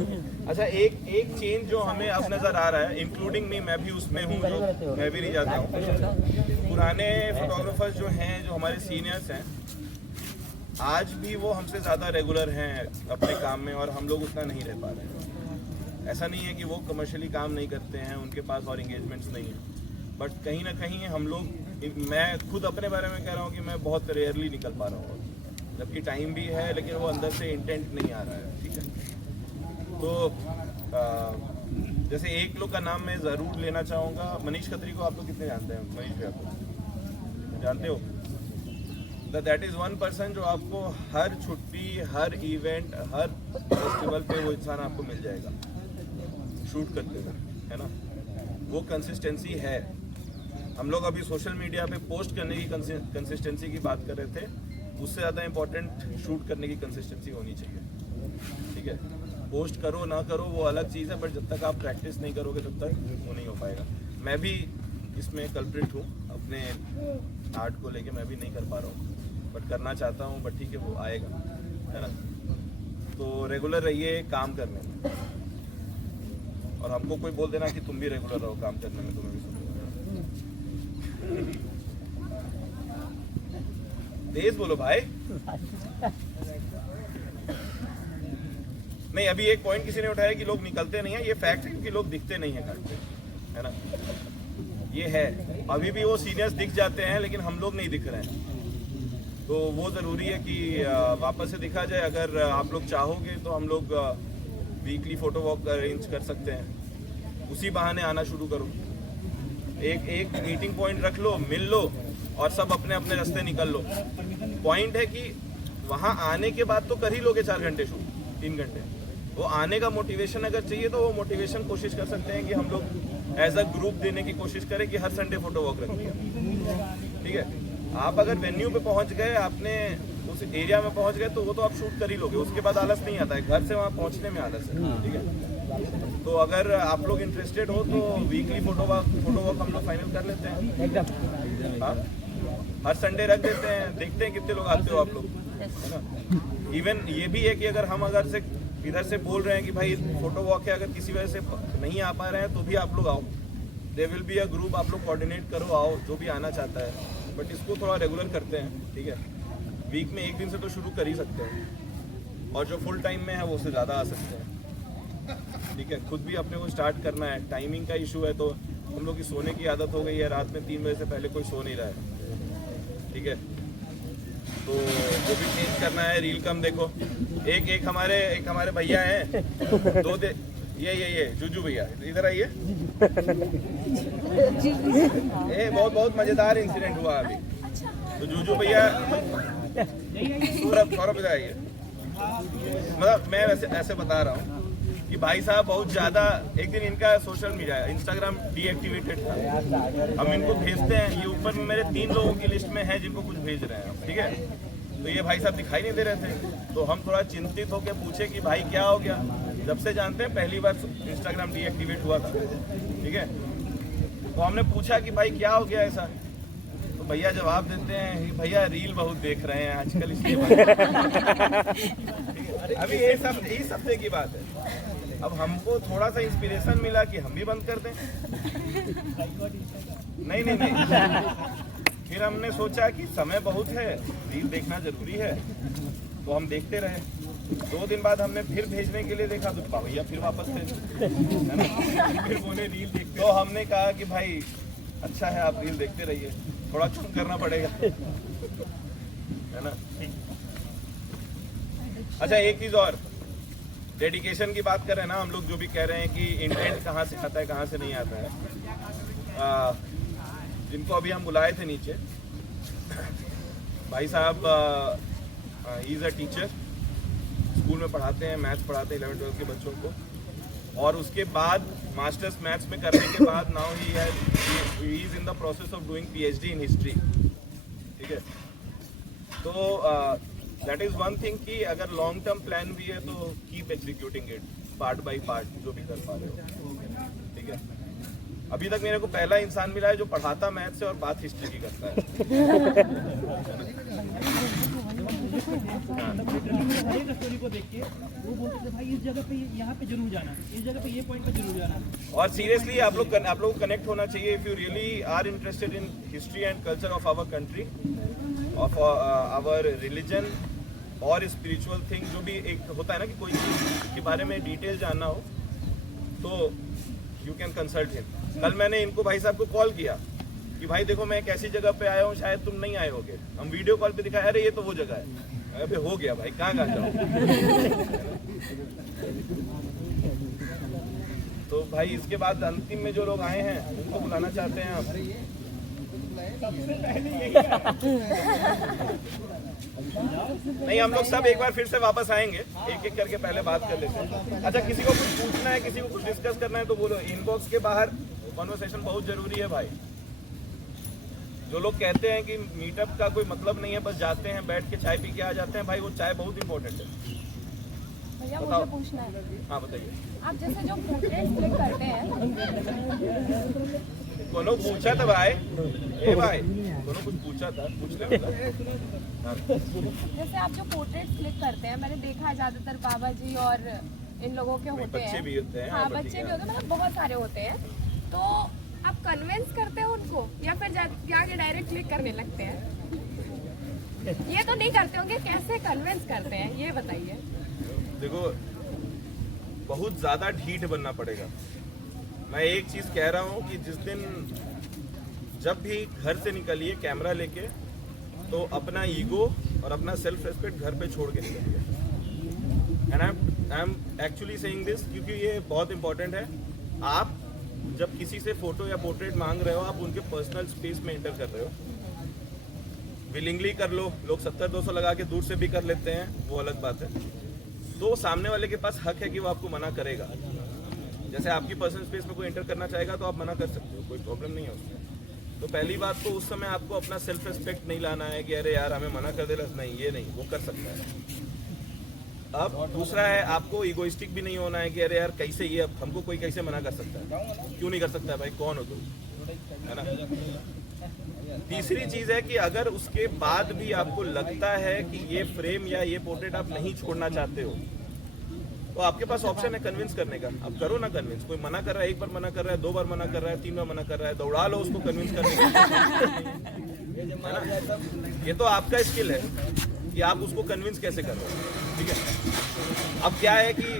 अच्छा, एक चेंज जो हमें अब नज़र आ रहा है, इंक्लूडिंग मी, मैं भी उसमें हूँ, जो मैं भी नहीं जाता हूँ। पुराने फोटोग्राफर्स जो हैं, जो हमारे सीनियर्स हैं, आज भी वो हमसे ज़्यादा रेगुलर हैं अपने काम में, और हम लोग उतना नहीं रह पा रहे हैं। ऐसा नहीं है कि वो कमर्शियली काम नहीं करते हैं, उनके पास और इंगेजमेंट्स नहीं है, बट कहीं ना कहीं हम लोग, मैं खुद अपने बारे में कह रहा हूँ कि मैं बहुत रेयरली निकल पा रहा हूँ, जबकि टाइम भी है, लेकिन वो अंदर से इंटेंट नहीं आ रहा है, ठीक है। तो जैसे एक लोग का नाम मैं ज़रूर लेना चाहूँगा, मनीष खत्री को आप लोग कितने जानते हैं? मनीष भैया को जानते हो? दैट इज़ वन पर्सन जो आपको हर छुट्टी, हर इवेंट, हर फेस्टिवल पे वो इंसान आपको मिल जाएगा शूट करते हुए, है ना। वो कंसिस्टेंसी है। हम लोग अभी सोशल मीडिया पे पोस्ट करने की कंसिस्टेंसी की बात कर रहे थे, उससे ज़्यादा इम्पोर्टेंट शूट करने की कंसिस्टेंसी होनी चाहिए, ठीक है। पोस्ट करो ना करो वो अलग चीज़ है, बट जब तक आप प्रैक्टिस नहीं करोगे तब तक वो नहीं हो पाएगा। मैं भी इसमें कल्प्रिट हूँ, अपने आर्ट को लेके मैं भी नहीं कर पा रहा हूँ, बट करना चाहता हूँ, बट ठीक है, वो आएगा, है ना। तो रेगुलर रहिए काम करने में, और हमको कोई बोल देना कि तुम भी रेगुलर रहो काम करने में, तुम्हें भी सुनो। तेज बोलो भाई। नहीं, अभी एक पॉइंट किसी ने उठाया कि लोग निकलते नहीं है, ये फैक्ट है, क्योंकि लोग दिखते नहीं है घर पे, है ना, ये है। अभी भी वो सीनियर्स दिख जाते हैं, लेकिन हम लोग नहीं दिख रहे हैं, तो वो ज़रूरी है कि वापस से दिखा जाए। अगर आप लोग चाहोगे तो हम लोग वीकली फ़ोटो वॉक अरेंज कर सकते हैं, उसी बहाने आना शुरू करो, एक मीटिंग पॉइंट रख लो, मिल लो, और सब अपने अपने रास्ते निकल लो। पॉइंट है कि वहाँ आने के बाद तो कर ही लोगे 4 घंटे शूट, 3 घंटे, वो आने का मोटिवेशन अगर चाहिए तो वो मोटिवेशन कोशिश कर सकते हैं कि हम लोग एज अ ग्रुप देने की कोशिश करें कि हर संडे फोटो वॉक रखिए, ठीक है। आप अगर वेन्यू पे पहुंच गए, आपने उस एरिया में पहुंच गए, तो वो तो आप शूट कर ही लोगे, उसके बाद आलस नहीं आता है, घर से वहाँ पहुँचने में आलस है, ठीक है। तो अगर आप लोग इंटरेस्टेड हो तो वीकली फोटो वॉक हम लोग फाइनल कर लेते हैं एकदम, हाँ, हर संडे रख देते हैं, देखते हैं कितने लोग आते हो आप लोग, है ना। इवन ये भी है कि अगर हम अगर से इधर से बोल रहे हैं कि भाई फोटो वॉक है, अगर किसी वजह से नहीं आ पा रहे हैं तो भी आप लोग आओ, they will be a group, आप लोग कोऑर्डिनेट करो, आओ जो भी आना चाहता है। बट इसको थोड़ा रेगुलर करते हैं, ठीक है, वीक में एक दिन से तो शुरू कर ही सकते हैं, और जो फुल टाइम में है वो उससे ज़्यादा आ सकते हैं, ठीक है। खुद भी अपने को स्टार्ट करना है, टाइमिंग का इशू है, तो हम लोग की सोने की आदत हो गई है, रात में 3 बजे से पहले कोई सो नहीं रहा है, ठीक है। तो वो भी चेंज करना है। रील कम देखो, एक हमारे भैया हैं, ये जुजू भैया, इधर आइए। ये बहुत मजेदार इंसिडेंट हुआ अभी। तो जुजू भैया, सौरभ इधर आइए। मतलब मैं वैसे ऐसे बता रहा हूँ कि भाई साहब बहुत ज़्यादा, एक दिन इनका सोशल मीडिया इंस्टाग्राम डीएक्टिवेटेड था, हम इनको भेजते हैं, ये ऊपर में मेरे 3 लोगों की लिस्ट में है जिनको कुछ भेज रहे हैं, ठीक है। तो ये भाई साहब दिखाई नहीं दे रहे थे, तो हम थोड़ा चिंतित होकर पूछे कि भाई क्या हो गया। जब से जानते हैं पहली बार इंस्टाग्राम डीएक्टिवेट हुआ था, ठीक है। तो हमने पूछा कि भाई क्या हो गया ऐसा, तो भैया जवाब देते हैं, भैया रील बहुत देख रहे हैं आजकल, इसलिए अभी इस हफ्ते की बात है। अब हमको थोड़ा सा इंस्पिरेशन मिला कि हम भी बंद कर दें। नहीं, फिर हमने सोचा कि समय बहुत है, रील देखना जरूरी है, तो हम देखते रहे। 2 दिन बाद हमने फिर भेजने के लिए देखा तो भैया फिर वापस थे, है ना। फिर उन्हें रील देखते, तो हमने कहा कि भाई अच्छा है, आप रील देखते रहिए, थोड़ा चुप करना पड़ेगा, है ना। अच्छा, एक चीज और, डेडिकेशन की बात कर रहे हैं ना हम लोग, जो भी कह रहे हैं कि इंटेंट कहाँ से आता है कहाँ से नहीं आता है। जिनको अभी हम बुलाए थे नीचे, भाई साहब he is a teacher, school में पढ़ाते हैं, मैथ्स पढ़ाते हैं 11-12 के बच्चों को, और उसके बाद मास्टर्स मैथ्स में करने के बाद now he is in the process of doing PhD in history, ठीक है। तो दैट इज़ वन थिंग कि अगर लॉन्ग टर्म प्लान भी है तो keep executing it part by part, जो भी कर पा रहे हो, ठीक है। अभी तक मेरे को पहला इंसान मिला है जो पढ़ाता मैथ से और बात हिस्ट्री की करता है। स्टोरी को देख के वो बोलते थे भाई इस जगह पे यहाँ पे जरूर जाना, इस जगह पे ये पॉइंट पे जरूर जाना। और सीरियसली आप लोग को कनेक्ट होना चाहिए, if you really are interested in history and culture of our country, of our religion और स्पिरिचुअल थिंग, जो भी एक होता है ना कि कोई चीज़ के बारे में डिटेल जानना हो, तो यू कैन कंसल्ट हिम। कल मैंने इनको भाई साहब को कॉल किया कि भाई देखो मैं एक ऐसी जगह पे आया हूँ, शायद तुम नहीं आए होगे। हम वीडियो कॉल पे दिखाया, अरे ये तो वो जगह है। अबे हो गया भाई, कहाँ जाओ। तो भाई इसके बाद अंतिम में जो लोग आए हैं उनको बुलाना चाहते हैं आप? नहीं, हम लोग सब एक बार फिर से वापस आएंगे, एक एक करके पहले बात कर लेते हैं। अच्छा, किसी को कुछ पूछना है, किसी को कुछ डिस्कस करना है तो बोलो। इनबॉक्स के बाहर कॉन्वर्सेशन बहुत जरूरी है भाई। जो लोग कहते हैं कि मीटअप का कोई मतलब नहीं है, बस जाते हैं बैठ के चाय पी के आ जाते हैं, भाई वो चाय बहुत इंपॉर्टेंट है। भैया मुझे पूछना है। हाँ बताइए। आप जैसे जो पोर्ट्रेट क्लिक करते हैं, कोनो पूछा था भाई, ए भाई कोनो कुछ पूछा था, पूछ ले। जैसे आप जो पोर्ट्रेट क्लिक करते हैं, मैंने देखा है ज्यादातर बाबा जी और इन लोगों के होते हैं। बच्चे भी होते हैं। हाँ, बच्चे भी होते हैं, मतलब बहुत सारे होते हैं। तो आप कन्विंस करते हो उनको या फिर जाके डायरेक्ट क्लिक करने लगते हैं? ये तो नहीं करते होंगे, कैसे कन्विंस करते हैं ये बताइए। देखो, बहुत ज़्यादा ढीठ बनना पड़ेगा। मैं एक चीज़ कह रहा हूँ कि जिस दिन जब भी घर से निकलिए कैमरा लेके, तो अपना ईगो और अपना सेल्फ रेस्पेक्ट घर पे छोड़ के निकलिए। And I am actually saying this क्योंकि ये बहुत इंपॉर्टेंट है। आप जब किसी से फोटो या पोर्ट्रेट मांग रहे हो, आप उनके पर्सनल स्पेस में एंटर कर रहे हो। विलिंगली कर लो, लोग 70-200 लगा के दूर से भी कर लेते हैं, वो अलग बात है। तो सामने वाले के पास हक है कि वो आपको मना करेगा। जैसे आपकी पर्सनल स्पेस में कोई एंटर करना चाहेगा तो आप मना कर सकते हो, कोई प्रॉब्लम नहीं है उसमें। तो पहली बात तो उस समय आपको अपना सेल्फ रिस्पेक्ट नहीं लाना है कि अरे यार हमें मना कर दे, नहीं, ये नहीं, वो कर सकता है। अब दूसरा है, आपको इगोइस्टिक भी नहीं होना है कि अरे यार कैसे ये, अब हमको कोई कैसे मना कर सकता है, क्यों नहीं कर सकता है भाई, कौन हो तुम, है ना। तीसरी चीज है कि अगर उसके बाद भी आपको लगता है कि ये फ्रेम या ये पोर्ट्रेट आप नहीं छोड़ना चाहते हो, तो तो आपके पास ऑप्शन है कन्विंस करने का, अब करो ना कन्विंस। कोई मना कर रहा है, एक बार मना कर रहा है, 2 बार मना कर रहा है, 3 बार मना कर रहा है, दौड़ा लो उसको कन्विंस करने का, है ना? ये तो आपका स्किल है कि आप उसको कन्विंस कैसे कर रहे हो, ठीक है। अब क्या है कि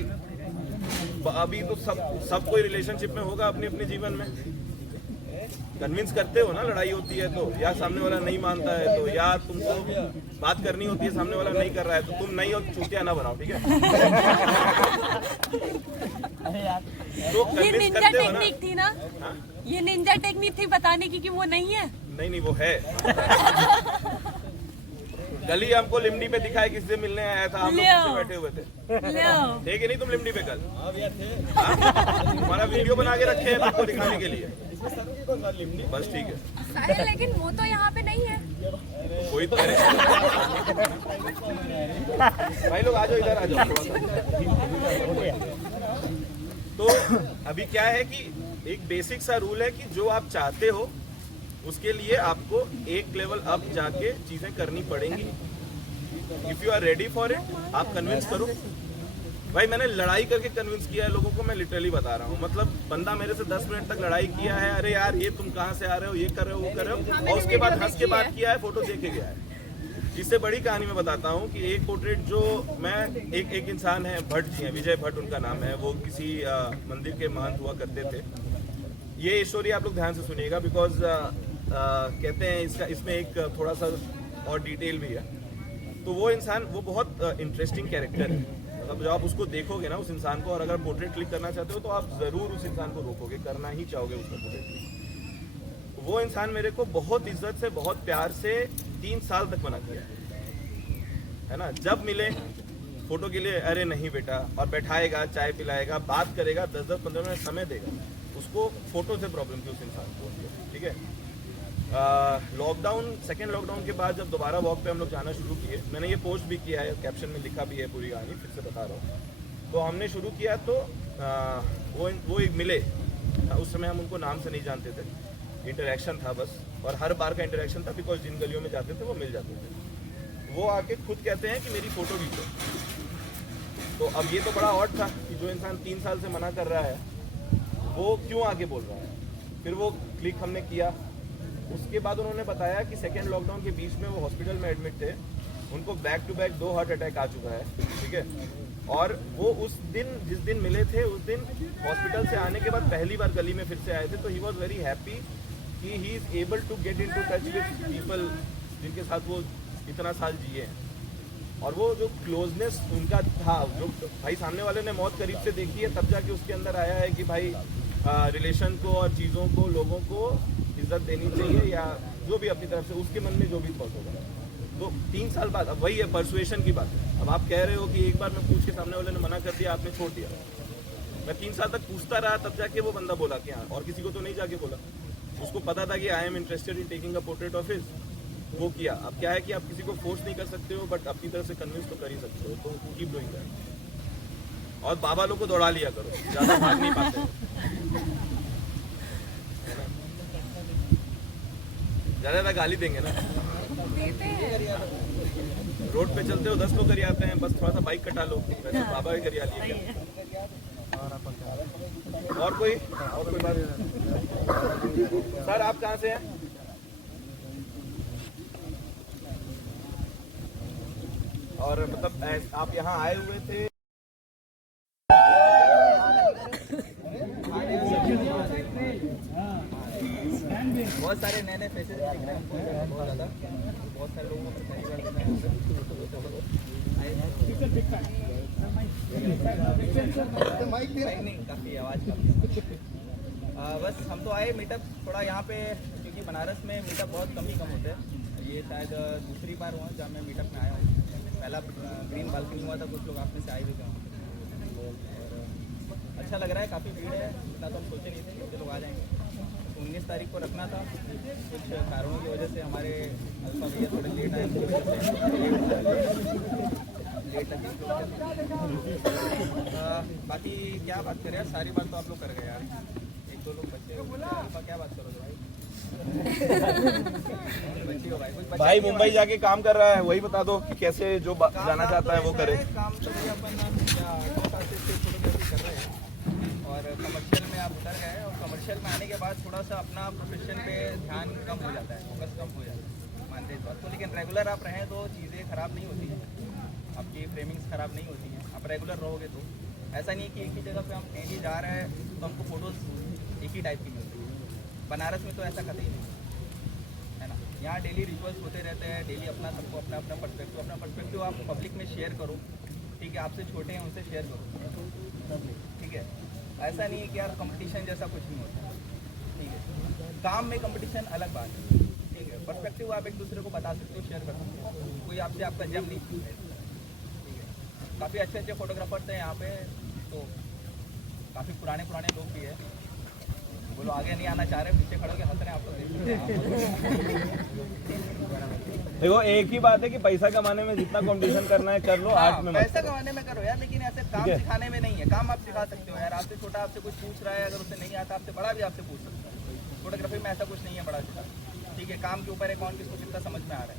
अभी तो सब कोई रिलेशनशिप में होगा अपने अपने जीवन में, कन्विंस करते हो ना, लड़ाई होती है तो, या सामने वाला नहीं मानता है तो, या तुमको बात करनी होती है, सामने वाला नहीं कर रहा है तो तुम नहीं हो, चूतिया ना बनाओ, ठीक है। तो ये कन्विंस निंजा करते हो ना। टेक्निक थी ना, हाँ? ये निंजा टेक्निक थी बताने की कि वो नहीं है। नहीं वो है। कल ही हमको लिमडी पे दिखाए, किसी से मिलने आया था, हम लोग पीछे बैठे हुए थे, थे कि नहीं तुम लिमडी पे कल? हाँ? हमारा वीडियो बना के रखे हैं तुमको दिखाने के लिए, बस ठीक है। साहिल लेकिन वो तो यहाँ पे नहीं है। कोई तो है। भाई लोग आ जाओ, इधर आ जाओ थोड़ा सा। तो अभी क्या है कि एक बेसिक सा रूल है कि जो आप चाहते हो उसके लिए आपको एक लेवल अप जाके चीजें करनी पड़ेंगी। If you are ready for it, आप कन्विंस करो। भाई मैंने लड़ाई करके कन्विंस किया है लोगों को, मैं लिटरली बता रहा हूँ। मतलब बंदा मेरे से 10 मिनट तक लड़ाई किया है, अरे यार ये तुम कहाँ से आ रहे हो, ये कर रहे हो, वो कर रहे हो, और उसके बाद हंस के बात किया है, फोटो देखे गया है। इससे बड़ी कहानी मैं बताता हूँ कि एक पोर्ट्रेट जो मैं एक इंसान है, भट्ट जी हैं, विजय भट्ट उनका नाम है, वो किसी मंदिर के महंत हुआ करते थे। ये स्टोरी आप लोग ध्यान से सुनिएगा, बिकॉज कहते हैं इसमें एक थोड़ा सा और डिटेल भी है। तो वो इंसान वो बहुत इंटरेस्टिंग कैरेक्टर है। मतलब जब आप उसको देखोगे ना उस इंसान को, और अगर पोर्ट्रेट क्लिक करना चाहते हो तो आप जरूर उस इंसान को रोकोगे, करना ही चाहोगे उसका पोर्ट्रेट क्लिक। वो इंसान मेरे को बहुत इज्जत से, बहुत प्यार से 3 साल तक मना किया है ना। जब मिले फोटो के लिए, अरे नहीं बेटा, और बैठाएगा, चाय पिलाएगा, बात करेगा, 10-15 मिनट समय देगा। उसको फोटो से प्रॉब्लम थी उस इंसान को, ठीक है। लॉकडाउन, सेकेंड लॉकडाउन के बाद जब दोबारा वॉक पे हम लोग जाना शुरू किए, मैंने ये पोस्ट भी किया है, कैप्शन में लिखा भी है पूरी कहानी, फिर से बता रहा हूँ। तो हमने शुरू किया तो वो एक मिले, उस समय हम उनको नाम से नहीं जानते थे, इंटरेक्शन था बस, और हर बार का इंटरेक्शन था, बिकॉज जिन गलियों में जाते थे वो मिल जाते थे। वो आके खुद कहते हैं कि मेरी फोटो खींचो। तो अब ये तो बड़ा ऑड था कि जो इंसान 3 साल से मना कर रहा है वो क्यों आगे बोल रहा है। फिर वो क्लिक हमने किया। उसके बाद उन्होंने बताया कि सेकेंड लॉकडाउन के बीच में वो हॉस्पिटल में एडमिट थे, उनको back to back 2 heart attack आ चुका है, ठीक है। और वो उस दिन, जिस दिन मिले थे, उस दिन हॉस्पिटल से आने के बाद पहली बार गली में फिर से आए थे। तो ही वॉज वेरी हैप्पी कि he is able to get in to touch with people जिनके साथ वो इतना साल जिए हैं। और वो जो क्लोजनेस उनका था, जो भाई सामने वाले ने मौत करीब से देखी है, तब जाके उसके अंदर आया है कि भाई रिलेशन को और चीज़ों को, लोगों को इज्जत देनी चाहिए, या जो भी अपनी तरफ से उसके मन में जो भी थॉट होगा। तो 3 साल बाद, अब वही है परसुएशन की बात है। अब आप कह रहे हो कि एक बार मैं पूछ के सामने वाले ने मना कर दिया, आपने छोड़ दिया। मैं 3 साल तक पूछता रहा, तब जाके वो बंदा बोला कि हाँ, और किसी को तो नहीं जाके बोला। उसको पता था कि I am interested in taking a portrait of his, वो किया। अब क्या है कि आप किसी को फोर्स नहीं कर सकते हो, बट अपनी तरफ से कन्विंस तो कर ही सकते हो। तो कीप डूइंग दैट। और बाबा लोग को दौड़ा लिया करो, ज़्यादा भाग नहीं पाते। ज़्यादा गाली देंगे ना, रोड पे चलते हो 10 लोग करी आते हैं, बस थोड़ा सा बाइक कटा लो, वैसे बाबा भी करी आती है। और कोई बात? सर आप कहाँ से हैं? और मतलब आप यहाँ आए हुए थे? बहुत सारे नए नए फेसेस दिख रहे हैं हमको, बहुत ज़्यादा, बहुत सारे लोगों को पहली बार नहीं, काफ़ी आवाज़ काफ़ी। बस हम तो आए मीटअप थोड़ा यहाँ पे, क्योंकि बनारस में मीटअप बहुत कम होते हैं। ये शायद दूसरी बार हुआ जहाँ मैं मीटअप में आया हूँ। पहला ग्रीन बालकनी हुआ था, कुछ लोग आप में से आए भी थे। अच्छा लग रहा है, काफ़ी भीड़ है, इतना तो हम सोचे नहीं थे कि लोग आ जाएंगे। 19 तारीख को रखना था, कुछ कारणों की वजह से हमारे अल्फा भैया थोड़े लेट आए, लेट लगी। बाकी क्या बात करें यार, सारी बात तो आप लोग कर गए यार। 1-2 लोग बच्चे, अल्फा क्या बात करोगे भाई? बच्ची हो भाई, कुछ भाई मुंबई जाके काम कर रहा है, वही बता दो कि कैसे जो जाना चाहता है वो करे। काम तो भैया अपन 2 साल से कमर्शियल में आप उतर गए और कमर्शियल में आने के बाद थोड़ा सा अपना प्रोफेशन पे ध्यान कम हो जाता है, फोकस कम हो जाता है, मानते इस बात को। लेकिन रेगुलर आप रहें तो चीज़ें ख़राब नहीं होती हैं, आपकी फ्रेमिंग्स ख़राब नहीं होती हैं, आप रेगुलर रहोगे तो। ऐसा नहीं है कि एक ही जगह पे हम कहीं भी जा रहे हैं तो हमको फ़ोटोज़ एक ही टाइप की मिलती है। बनारस में तो ऐसा कतई नहीं है ना, यहाँ डेली रिचुअल्स होते रहते हैं, डेली अपना सबको अपना पर्सपेक्टिव आप पब्लिक में शेयर करो, ठीक है। आपसे छोटे हैं उनसे शेयर करो, ठीक है। ऐसा नहीं है कि यार कंपटीशन जैसा कुछ नहीं होता, ठीक है। काम में कंपटीशन अलग बात है, ठीक है। पर्सपेक्टिव आप एक दूसरे को बता सकते हो, शेयर कर सकते हो, कोई आपसे आपका जम नहीं पूछ रहे, ठीक है। काफ़ी अच्छे फोटोग्राफर्स हैं यहाँ पे, तो काफ़ी पुराने लोग भी है। वो लोग आगे नहीं आना चाह रहे, पीछे खड़े होकर हंस रहे हैं, आप लोग देखो एक ही बात है कि पैसा कमाने में जितना कंपटीशन करना है कर लो, आर्ट में पैसा कमाने में करो यार, लेकिन ऐसे काम सिखाने में नहीं है। काम आप सिखा सकते हो यार, आपसे छोटा आपसे कुछ पूछ रहा है, अगर उसे नहीं आता आपसे बड़ा भी आपसे पूछ सकता है। फोटोग्राफी में ऐसा कुछ नहीं है बड़ा छोटा, ठीक है। काम के ऊपर है कौन किसको कितना समझ में आ रहा है,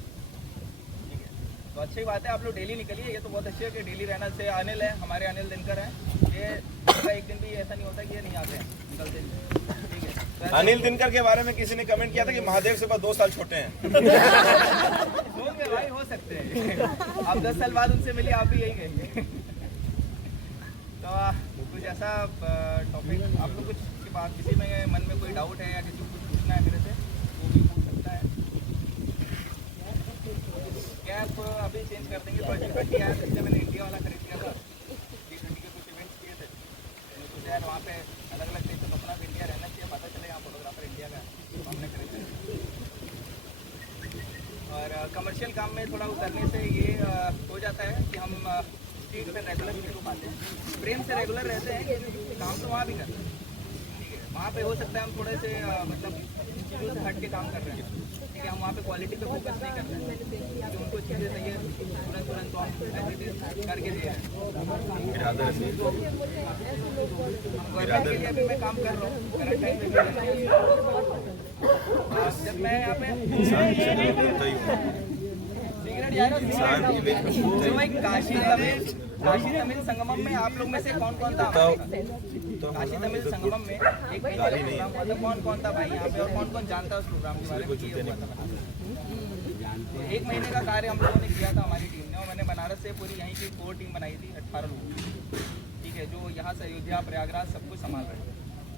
ठीक है। तो अच्छी बात है, आप लोग डेली निकलिए, ये तो बहुत अच्छी है कि डेली रहना से। अनिल है, हमारे अनिल दिनकर हैं, ये एक दिन भी ऐसा नहीं होता कि ये नहीं आते हैं, निकलते हैं, ठीक है। अनिल दिनकर के बारे में किसी ने कमेंट किया था कि महादेव से बस 2 साल छोटे हैं। होंगे भाई, हो सकते हैं, आप 10 साल बाद उनसे मिले, आप भी यही कहेंगे। तो कुछ ऐसा टॉपिक आप लोग कुछ के बाद किसी में मन में कोई डाउट है या किसी को कुछ पूछना है मेरे से, वो भी पूछ सकता है। कैप अभी चेंज कर देंगे, पर G20 आया था, इससे मैंने इंडिया वाला खरीद लिया था। G20 के कुछ इवेंट्स किए थे, तो यार वहाँ पे अलग अलग देश अपना इंडिया रहना चाहिए, पता चले यहाँ फोटोग्राफर इंडिया का है, तो हमने खरीद लिया। और कमर्शियल काम में थोड़ा उतरने से ये हो जाता है कि हम स्ट्रीट पे रेगुलर नहीं हो पाते हैं। प्रेम से रेगुलर रहते हैं, काम तो वहाँ भी करते हैं, ठीक है। वहाँ पे हो सकता है हम थोड़े से मतलब चीज़ों से हट के काम कर रहे हैं, ठीक है। हम वहाँ पे क्वालिटी पे फोकस नहीं कर रहे हैं, जो उनको चीज़ें चाहिए तुरंत तो हम ऐसे करके दे रहे हैं। गवर्नमेंट के लिए अभी मैं काम कर रहा हूँ, करंट टाइम में जब मैं यहाँ पे जो एक काशी तमिल संगमम में आप लोग में से कौन था? काशी तमिल संगमम में एक प्रोग्राम हुआ था, कौन था भाई यहाँ पे और कौन जानता है उस प्रोग्राम के बारे में? 1 महीने का कार्य हम लोगों ने किया था, हमारी टीम ने, और मैंने बनारस से पूरी यहीं की 4 टीम बनाई थी, 18 लोग, ठीक है, जो यहाँ से अयोध्या प्रयागराज सब कुछ संभाल रहे थे।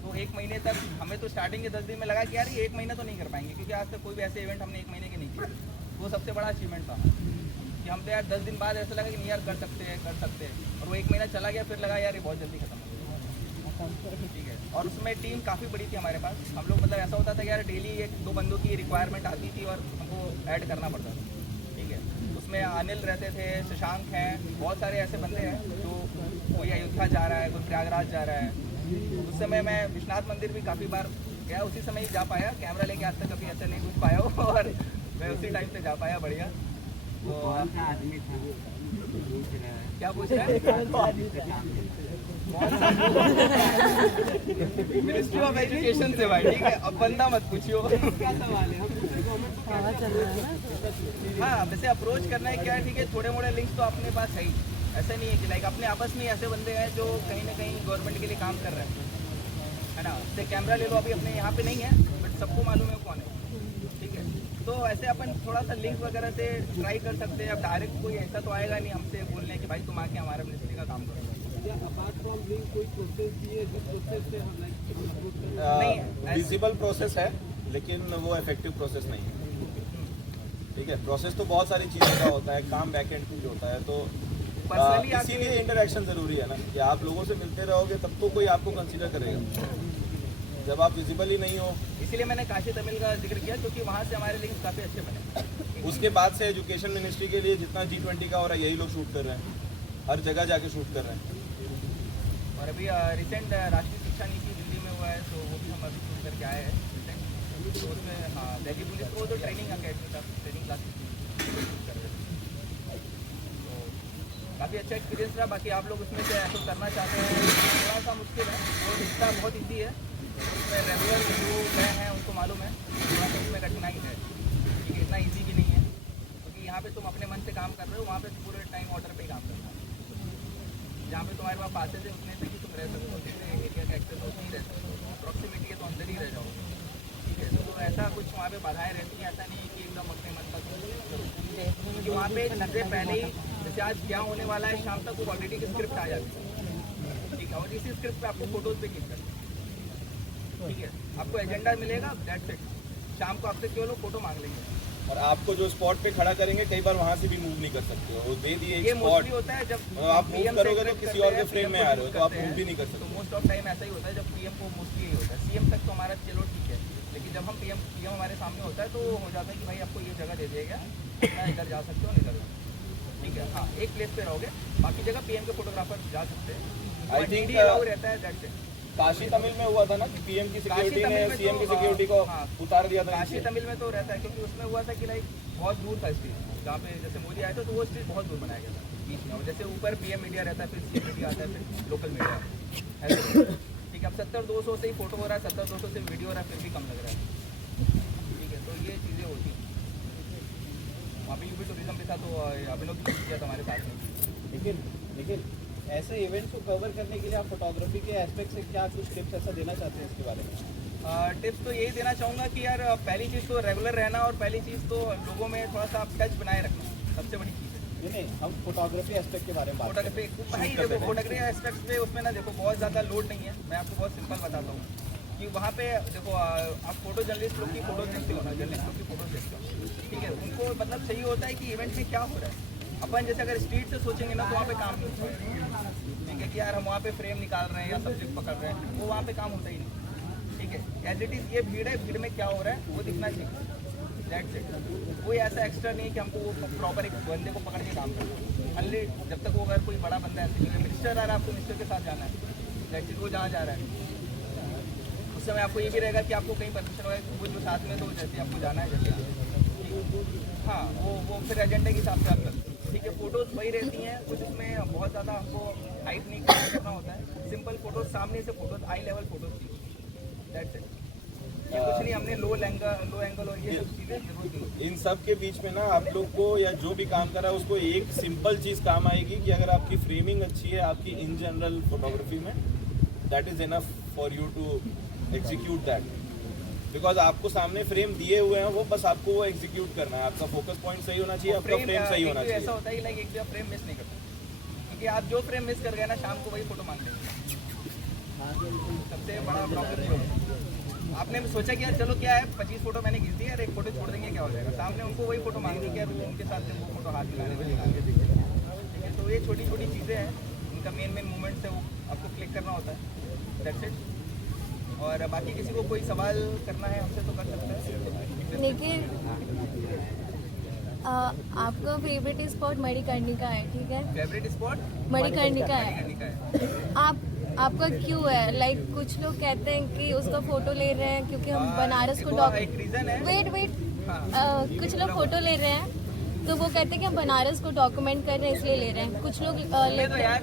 तो 1 महीने तक हमें तो स्टार्टिंग के 10 दिन में लगा कि यार ये 1 महीना तो नहीं कर पाएंगे, क्योंकि आज तक कोई भी ऐसे इवेंट हमने 1 महीने के नहीं किए। वो सबसे बड़ा अचीवमेंट था कि हम तो यार 10 दिन बाद ऐसा लगा कि नहीं यार कर सकते हैं, और वो 1 महीना चला गया, फिर लगा यार ये बहुत जल्दी खत्म हो गया, ठीक है। और उसमें टीम काफ़ी बड़ी थी हमारे पास, हम लोग मतलब ऐसा होता था कि यार डेली 1-2 बंदों की रिक्वायरमेंट आती थी और हमको ऐड करना पड़ता था, ठीक है। उसमें अनिल रहते थे, शशांक हैं, बहुत सारे ऐसे बंदे हैं जो कोई अयोध्या जा रहा है, कोई प्रयागराज जा रहा है। उस समय मैं विश्वनाथ मंदिर भी काफ़ी बार गया, उसी समय ही जा पाया, कैमरा लेके आज तक कभी ऐसा नहीं घूम पाया हूँ, और मैं उसी टाइम पे जा पाया, बढ़िया। तो आदमी था क्या पूछ रहे हैं? मिनिस्ट्री ऑफ एजुकेशन से भाई, ठीक है, अब बंदा मत पूछियो। हाँ, वैसे अप्रोच करना है क्या, ठीक है, थोड़े मोड़े लिंक्स तो अपने पास है ही, ऐसा नहीं है कि लाइक अपने आपस में ऐसे बंदे हैं जो कहीं ना कहीं गवर्नमेंट के लिए काम कर रहे हैं, है ना। जैसे कैमरा ले लो, अभी अपने यहाँ पे नहीं है बट सबको मालूम है कौन है, ठीक है। तो ऐसे अपन थोड़ा सा लिंक वगैरह से ट्राई कर सकते हैं। अब डायरेक्ट कोई ऐसा तो आएगा नहीं हमसे बोलने कि भाई तुम आके हमारे मिनिस्ट्री का काम करो। विजिबल प्रोसेस है, लेकिन वो इफेक्टिव प्रोसेस नहीं है, ठीक है। प्रोसेस तो बहुत सारी चीज़ों का होता है, काम बैकएंड भी होता है, तो इसीलिए इंटरेक्शन ज़रूरी है ना, कि आप लोगों से मिलते रहोगे तब तो कोई आपको कंसीडर करेगा, जब आप विजिबल ही नहीं हो। इसीलिए मैंने काशी तमिल का जिक्र किया, क्योंकि वहाँ से हमारे लिंक्स काफ़ी अच्छे बने। उसके बाद से एजुकेशन मिनिस्ट्री के लिए जितना G20 का हो रहा है, यही लोग शूट कर रहे हैं, हर जगह जाके शूट कर रहे हैं। और अभी रिसेंट राष्ट्रीय शिक्षा नीति दिल्ली में हुआ है, तो वो भी हम अभी शूट करके आए हैं रिसेंट। तो उसमें हाँ, दिल्ली पुलिस को तो ट्रेनिंग अकेडमी का ट्रेनिंग क्लासेस कर रहे हैं, तो काफ़ी अच्छा एक्सपीरियंस रहा। बाकी आप लोग उसमें से ऐसा करना चाहते हैं, थोड़ा सा मुश्किल है, वो हिस्सा बहुत ईजी है, उसमें रेगुलर जो गए हैं उनको मालूम है, थोड़ा सा उसमें कठिनाई है, ठीक है, इतना ईजी भी नहीं है, क्योंकि यहाँ पे तुम अपने मन से काम कर रहे हो, वहाँ पे पूरे टाइम ऑर्डर पे ही काम करना है। जहाँ पे तुम्हारे पास पासेज है उतने से ही तुम रह सकते हो, जितने एरिया का एक्सेस उतनी रह सकते हो, प्रॉक्सिमिटी है तो अंदर ही रह जाओ, ठीक है। तो ऐसा कुछ वहाँ पे बाधाएं रहती हैं, ऐसा नहीं कि एकदम अपने मन तक करो, क्योंकि वहाँ पे चीज़ें पहले ही, जैसे आज क्या होने वाला है शाम तक वो ऑलरेडी की स्क्रिप्ट आ जाती है, ठीक है, और इसी स्क्रिप्ट पे आपको फोटोज पे क्लिक करना है, ठीक है। आपको एजेंडा मिलेगा, दैट्स इट, शाम को आपसे केवल फोटो मांग लेंगे। और आपको जो स्पॉट पे खड़ा करेंगे कई बार वहाँ से भी मूव नहीं कर सकते हो, वो दे दिए ये स्पॉट, मोस्टली होता है जब आप मूव करोगे तो किसी और के फ्रेम में आ रहे हो तो आप मूव भी नहीं कर तो सकते। मोस्ट ऑफ टाइम ऐसा ही होता है, जब पीएम को मोस्टली यही होता है, सीएम तक तो हमारा चलो ठीक है, लेकिन जब हम पीएम हमारे सामने होता है तो हो जाता है कि भाई आपको ये जगह दे दिया गया, इधर जा सकते हो, इधर, ठीक है। हाँ, एक प्लेस पे रहोगे, बाकी जगह पीएम के फोटोग्राफर जा सकते हैं। आई थिंक रहता है दैट्स इट। काशी तमिल में हुआ था ना कि पीएम की सिक्योरिटी ने सीएम की सिक्योरिटी को उतार दिया था। काशी तमिल में तो रहता है, क्योंकि उसमें हुआ था कि लाइक बहुत दूर था स्ट्रीट, जहाँ पे जैसे मोदी आए थे तो वो स्ट्रीट बहुत दूर बनाया गया था बीच में, और जैसे ऊपर पीएम मीडिया रहता है, फिर सीएम मीडिया आता है, फिर लोकल मीडिया ऐसे, ठीक है। अब 70-200 से ही फोटो हो रहा है, 70-200 से वीडियो हो रहा है, फिर भी कम लग रहा है, ठीक है। तो ये चीज़ें होती हैं। वहाँ पे यूपी टूरिज्म भी था, तो अभिनव भी किया था हमारे साथ में। लेकिन ऐसे इवेंट्स को कवर करने के लिए आप फोटोग्राफी के एस्पेक्ट से क्या कुछ टिप्स ऐसा देना चाहते हैं इसके बारे में? टिप्स तो यही देना चाहूँगा कि यार पहली चीज़ तो रेगुलर रहना, और पहली चीज़ तो लोगों में थोड़ा सा टच बनाए रखना, सबसे बड़ी चीज़ है। नहीं, हम फोटोग्राफी एस्पेक्ट के बारे में बात फोटोग्राफी भाई देखो, फोटोग्राफी एस्पेक्ट पे उसमें ना देखो बहुत ज़्यादा लोड नहीं है। मैं आपको बहुत सिंपल बताता हूँ कि वहाँ पे देखो आप फोटो जर्नलिस्ट लोग की फोटो देखते हो ना, जर्नलिस्ट लोग की फोटो देखते हो, ठीक है। उनको मतलब चाहिए होता है कि इवेंट में क्या हो रहा है। अपन जैसे अगर स्ट्रीट से सोचेंगे ना तो वहाँ पे काम नहीं होता, ठीक है, कि यार हम वहाँ पे फ्रेम निकाल रहे हैं या सब्जेक्ट पकड़ रहे हैं, वो वहाँ पे काम होता ही नहीं, ठीक है। एज इट इज़ ये भीड़ है, भीड़ में क्या हो रहा है वो दिखना चाहिए, दैट्स इट। कोई ऐसा एक्स्ट्रा नहीं है कि हमको वो प्रॉपर एक बंदे को पकड़ के काम करना है, अनली जब तक वो अगर कोई बड़ा बंदा है, मिनिस्टर आ रहा है, आपको मिनिस्टर के साथ जाना है, दैट्स इट। वो जहाँ जा रहा है उस समय आपको ये भी रहेगा कि आपको कहीं परमिशन होगा, वो जो साथ में तो जैसे आपको जाना है जैसे, हाँ, वो फिर एजेंडे के हिसाब से आप करते हैं, ठीक है। फोटोज वही रहती हैं, कुछ उसमें बहुत ज़्यादा हमको हाइट नहीं करना होता है, सिंपल फोटोज, सामने से फोटोज, आई लेवल फोटोज चाहिए, दैट्स इट। ये कुछ नहीं, हमने लो एंगल और ये सब चीज़ें जरूर दी। इन सब के बीच में ना आप लोग को या जो भी काम कर रहा है उसको एक सिंपल चीज़ काम आएगी कि अगर आपकी फ्रेमिंग अच्छी है आपकी इन जनरल फोटोग्राफी में, that is enough for you to execute that, because आपको सामने फ्रेम दिए हुए हैं, वो बस आपको वो एग्जीक्यूट करना है। आपका फोकस पॉइंट सही होना चाहिए, आपका फ्रेम सही होना चाहिए। ऐसा होता है कि लाइक एक भी फ्रेम मिस नहीं करते, क्योंकि आप जो फ्रेम मिस कर गए ना शाम को वही फोटो मांग लेंगे। सबसे बड़ा प्रॉब्लम ये है, आपने सोचा कि यार चलो क्या है 25 फोटो मैंने खींच दी, यार एक फोटो छोड़ देंगे क्या हो जाएगा, सामने उनको वही फोटो मांग दी कि यार वो उनके साथ वो फोटो हाथ मिलाने में निकाल के देखिए, ठीक है। तो ये छोटी छोटी चीज़ें हैं, उनका मेन मूवमेंट है, वो आपको क्लिक करना होता है, दैट्स इट। और बाकी किसी को कोई सवाल करना है हमसे तो कर सकता है। लेकिन आपका फेवरेट स्पॉट मणिकर्णिका है, ठीक है? फेवरेट स्पॉट मणिकर्णिका है। आपका क्यों है? लाइक कुछ लोग कहते हैं कि उसका फोटो ले रहे हैं क्योंकि हम बनारस को एक रीज़न है। वेट कुछ लोग फोटो ले रहे हैं तो वो कहते हैं कि हम बनारस को डॉक्यूमेंट कर रहे हैं इसलिए ले रहे हैं। कुछ लोग लेते हैं,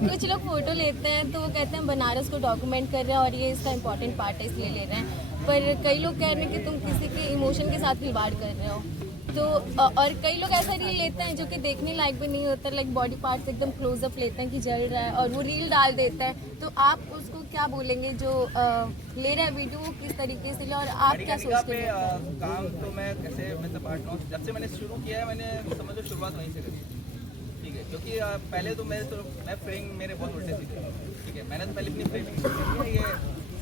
कुछ लोग फोटो लेते हैं तो वो कहते हैं बनारस को डॉक्यूमेंट कर रहे हैं और ये इसका इम्पोर्टेंट पार्ट है इसलिए ले रहे हैं। पर कई लोग कह रहे हैं कि तुम किसी के इमोशन के साथ खिलवाड़ कर रहे हो। तो और कई लोग ऐसा रील लेते हैं जो कि देखने लायक भी नहीं होता, लाइक बॉडी पार्ट्स एकदम क्लोजअप लेते हैं कि जल रहा है और वो रील डाल देते हैं। तो आप उसको क्या बोलेंगे जो ले रहा है वीडियो, वो किस तरीके से ले और आप क्या सोचते हैं? काम तो मैं कैसे मतलब पार्ट नॉट जब से मैंने शुरू किया है, मैंने समझो शुरुआत वहीं से करी, ठीक है। क्योंकि पहले तो मैं फ्रेमिंग मेरे बहुत उल्टे सीखे, ठीक है। मैंने तो पहले अपनी फ्रेमिंग ये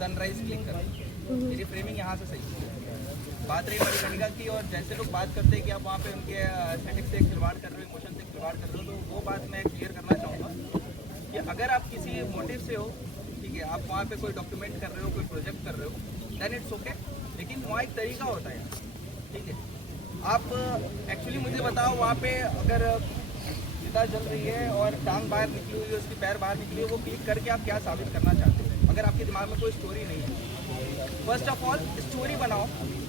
सनराइज क्लिक कर, मेरी फ्रेमिंग यहाँ से सही है। बात रही मणिकर्णिका की, और जैसे लोग बात करते हैं कि आप वहाँ पे उनके एस्थेटिक्स से खिलवाड़ कर रहे हो, इमोशन से खिलवाड़ कर रहे हो, तो वो बात मैं क्लियर करना चाहूँगा कि अगर आप किसी मोटिव से हो, ठीक है, आप वहाँ पे कोई डॉक्यूमेंट कर रहे हो, कोई प्रोजेक्ट कर रहे हो, देन इट्स ओके। लेकिन वहाँ एक तरीका होता है, ठीक है। आप एक्चुअली मुझे बताओ, वहाँ पे अगर चिता जल रही है और टांग बाहर निकली हुई है, उसकी पैर बाहर निकली है, वो क्लिक करके आप क्या साबित करना चाहते हैं? अगर आपके दिमाग में कोई स्टोरी नहीं है, फर्स्ट ऑफ ऑल स्टोरी बनाओ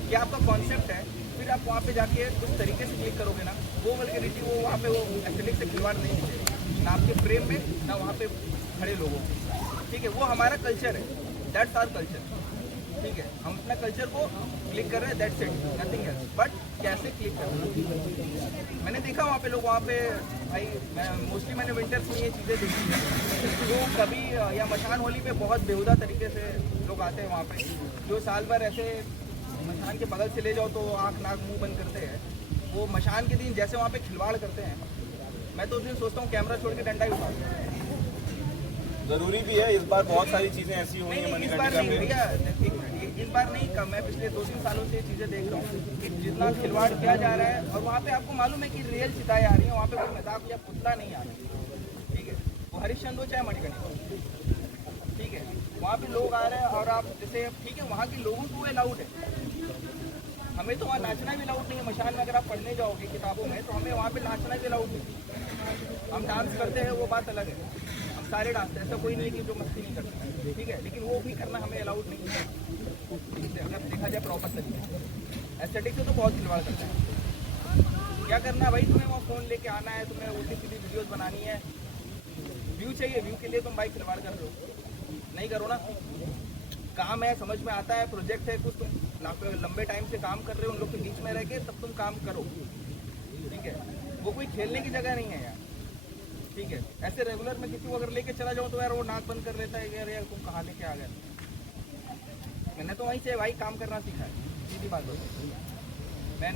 कि आपका कॉन्सेप्ट है, फिर आप वहाँ पे जाके उस तरीके से क्लिक करोगे ना, वो वल्गैरिटी वो वहाँ पे वो एस्थेटिक से खिलवाड़ नहीं मिलेगा ना आपके फ्रेम में, ना वहाँ पे खड़े लोगों को, ठीक है। वो हमारा कल्चर है, दैट्स आवर कल्चर, ठीक है, हम अपना कल्चर को क्लिक कर रहे हैं, that's it, nothing else. But कैसे क्लिक करना, मैंने देखा वहाँ पे लोग, वहाँ पे भाई मोस्टली मैंने विंटर्स में ये चीज़ें देखी हैं, जो कभी या मशान होली पे बहुत बेहुदा तरीके से लोग आते हैं वहाँ पे, जो साल भर ऐसे मशान के बगल से ले जाओ तो आँख नाक मुंह बंद करते हैं, वो मशान के दिन जैसे वहाँ पे खिलवाड़ करते हैं, मैं तो उस दिन सोचता हूँ कैमरा छोड़ के डंडा ही उठा दूँ। जरूरी भी है, इस बार बहुत सारी चीजें ऐसी हुई हैं इस बार नहीं भैया, इस बार नहीं कम, मैं पिछले 2-3 सालों से ये चीज़ें देख रहा हूँ कि जितना खिलवाड़ किया जा रहा है, और वहाँ पे आपको मालूम है कि रियल चिताएं आ रही हैं, वहाँ पे कोई मजाक या पुतला नहीं आ रहा, ठीक है, वो हरिश्चंद्र हो चाहे मणिकर्णिका, ठीक है, वहाँ पे लोग आ रहे हैं, और आप जैसे ठीक है वहाँ के लोगों को अलाउड है, हमें तो वहाँ नाचना भी अलाउड नहीं है। मशान में अगर आप पढ़ने जाओगे किताबों में तो हमें वहाँ पे नाचना भी अलाउड नहीं, हम डांस करते हैं वो बात अलग है, हम सारे डांस, ऐसा कोई नहीं कि जो मस्ती नहीं करता है, ठीक है, लेकिन वो भी करना हमें अलाउड नहीं है, अगर देखा जाए प्रॉपर तरीके एस्थेटिक से तो बहुत खिलवाड़ करता है। क्या करना है भाई, तुम्हें वो फ़ोन लेके आना है, तुम्हें उल्टी सीधी वीडियोज़ बनानी है, व्यू चाहिए, व्यू के लिए तुम भाई खिलवाड़ कर लो, नहीं करो ना, काम है, समझ में आता है, प्रोजेक्ट है, कुछ तुम लंबे टाइम से काम कर रहे हो उन लोग के बीच में रह के, तब तुम काम करो, ठीक है, वो कोई खेलने की जगह नहीं है यार, ठीक है, ऐसे रेगुलर में किसी को अगर लेके चला जाऊँ तो यार वो नाक बंद कर लेता है यार, तुम कहाँ लेके आ गए, मैंने तो वहीं से भाई काम करना सीखा है, सीधी बात होती है,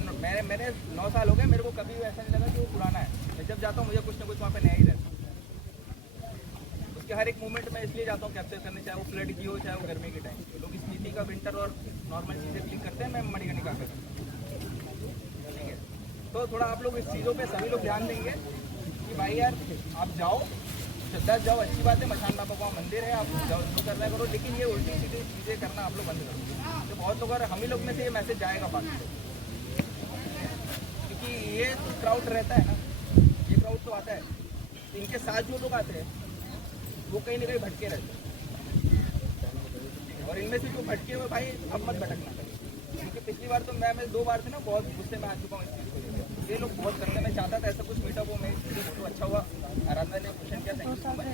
मैंने 9 साल हो गए, मेरे को कभी ऐसा नहीं लगा कि वो पुराना है, मैं जब जाता हूँ मुझे कुछ ना कुछ वहाँ पे नया ही रहता है, उसके हर एक मोमेंट में इसलिए जाता हूँ कैप्चर करने, चाहे वो फ्लड की हो चाहे वो गर्मी के टाइम, लोग इस नीति का विंटर और नॉर्मल चीज़ें क्लिक करते हैं, मैं मणिकर्णिका करता हूँ, ठीक है, तो थोड़ा आप लोग इस चीज़ों पे सभी लोग ध्यान देंगे कि भाई यार आप जाओ, श्रद्धा जाओ, अच्छी बात है, मशान बाबा का मंदिर है, आप जाओ जो करना करो, लेकिन ये उल्टी सीधी चीज़ें करना आप लोग बंद करो, तो बहुत लोग और हम ही लोग में से ये मैसेज जाएगा बाकी लोग, क्योंकि ये क्राउड रहता है ना, ये क्राउड तो आता है, इनके साथ जो लोग आते हैं वो कहीं ना कहीं भटके रहते हैं, और इनमें से जो भटके हुए भाई अब मत भटकना, क्योंकि पिछली बार तो मैं 2 बार थे ना, बहुत गुस्से में आ चुका हूँ इस चीज़ को लेकर, ये लोग बहुत करते हैं, मैं चाहता था ऐसा कुछ मीटअप हो, मैं फोटो अच्छा हुआ, आराधना ने क्वेश्चन किया, थैंक यू सो मच,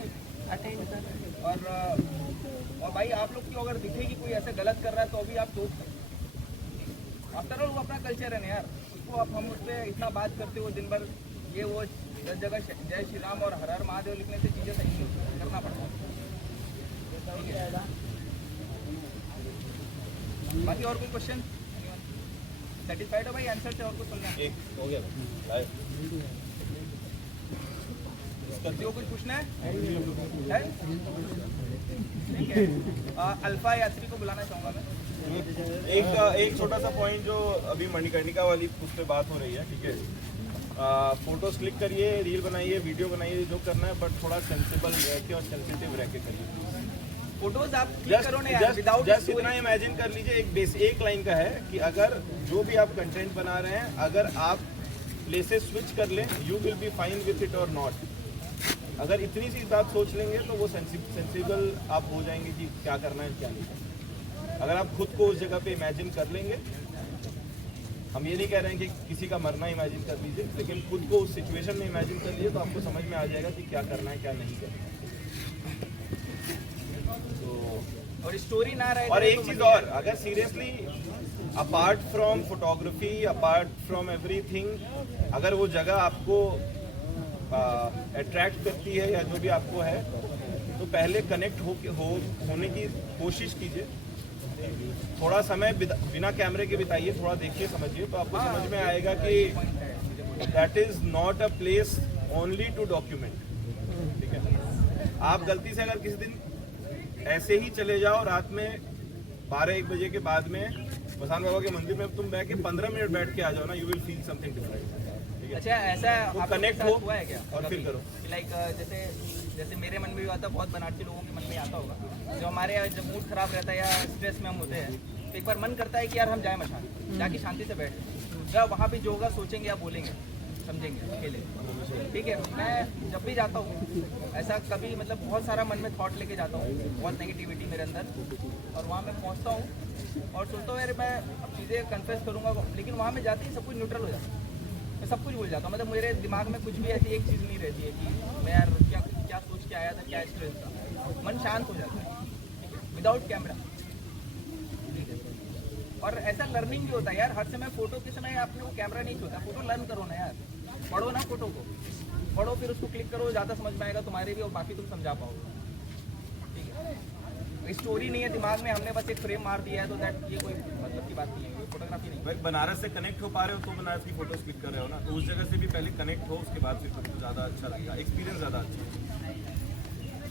और भाई आप लोग की अगर दिखेगी कोई ऐसे गलत कर रहा है तो अभी आप सोच सकते, आफ्टर ऑल वो अपना कल्चर है ना यार, उसको आप हम उस पर इतना बात करते हो दिन भर, ये वो 10 जगह जय श्री राम और हर हर महादेव लिखने से चीज़ें सही करना पड़ता है, ठीक है, बाकी और कोई क्वेश्चन, सेटिस्फाइड हो भाई आंसर से, और कुछ सुनना है? एक हो गया, किसी को कुछ पूछना है? ठीक है, अल्फा यात्री को बुलाना चाहूँगा मैं। एक छोटा सा पॉइंट जो अभी मणिकर्णिका वाली उस पर बात हो रही है, ठीक है, फोटोज क्लिक करिए, रील बनाइए, वीडियो बनाइए, जो करना है, बट थोड़ा सेंसिबल रह के और सेंसिटिव रह के करिए। फोटोज आप क्लिक करो ना यार, विदाउट जस्ट इतना इमेजिन कर लीजिए, एक लाइन का है कि अगर जो भी आप कंटेंट बना रहे हैं, अगर आप प्लेसेस स्विच कर लें, you will be fine with it और नॉट, अगर इतनी सी बात सोच लेंगे तो वो सेंसिबल आप हो जाएंगे कि क्या करना है क्या नहीं। अगर आप खुद को उस जगह पे इमेजिन कर लेंगे, हम ये नहीं कह रहे हैं कि किसी का मरना इमेजिन कर लीजिए, लेकिन खुद को उस सिचुएशन में इमेजिन कर लीजिए तो आपको समझ में आ जाएगा कि क्या करना है क्या नहीं करना है। और स्टोरी ना रहे, और एक चीज और, अगर seriously apart from photography, apart from everything, अगर वो जगह आपको अट्रैक्ट करती है या जो भी आपको है, तो पहले कनेक्ट होने की कोशिश कीजिए, थोड़ा समय बिना कैमरे के बिताइए, थोड़ा देखिए समझिए, तो आपको समझ में आएगा कि that is not a place only to document, ठीक है। आप गलती से अगर किसी दिन ऐसे ही चले जाओ रात में 12-1 बजे के बाद में मसान बाबा के मंदिर में तुम बैठ के 15 मिनट बैठ के आ जाओ ना, you will feel something different. अच्छा, ऐसा कनेक्ट हो हुआ है क्या और फिर करो, लाइक जैसे मेरे मन में भी आता, बहुत बनारसी लोगों के मन में आता होगा, जो हमारे जब मूड खराब रहता है या स्ट्रेस में हम होते हैं, तो एक बार मन करता है कि यार हम जाए मशान, जाके शांति से बैठे, या वहाँ पे जो होगा सोचेंगे या बोलेंगे, समझेंगे अकेले, ठीक है। मैं जब भी जाता हूँ ऐसा कभी मतलब बहुत सारा मन में थॉट लेके जाता हूँ, बहुत नेगेटिविटी मेरे अंदर, और वहाँ मैं पहुँचता हूँ और सोचता हूँ यार मैं अब चीज़ें कन्फेस करूँगा, लेकिन वहाँ में जाते ही सब कुछ न्यूट्रल हो जाता है, मैं सब कुछ भूल जाता हूँ, मतलब मेरे दिमाग में कुछ भी ऐसी एक चीज़ नहीं रहती है कि मैं यार क्या सोच के आया था, क्या स्ट्रेस था, मन शांत हो जाता है विदाउट कैमरा, और ऐसा लर्निंग भी होता है यार, हर समय फोटो के समय आपने वो कैमरा नहीं छोड़ा, फोटो लर्न करो ना यार, पढ़ो ना फोटो को, पढ़ो फिर उसको क्लिक करो, ज़्यादा समझ में आएगा तुम्हारे भी और बाकी तुम समझा पाओगे। ठीक है, स्टोरी नहीं है दिमाग में, हमने बस एक फ्रेम मार दिया है तो दैट ये कोई मतलब की बात नहीं है, कोई फोटोग्राफी नहीं। भाई बनारस से कनेक्ट हो पा रहे हो तो बनारस की फोटोज क्लिक कर रहे हो ना, तो उस जगह से भी पहले कनेक्ट हो, उसके बाद फिर फोटो ज़्यादा अच्छा लगेगा, एक्सपीरियंस ज़्यादा अच्छा है।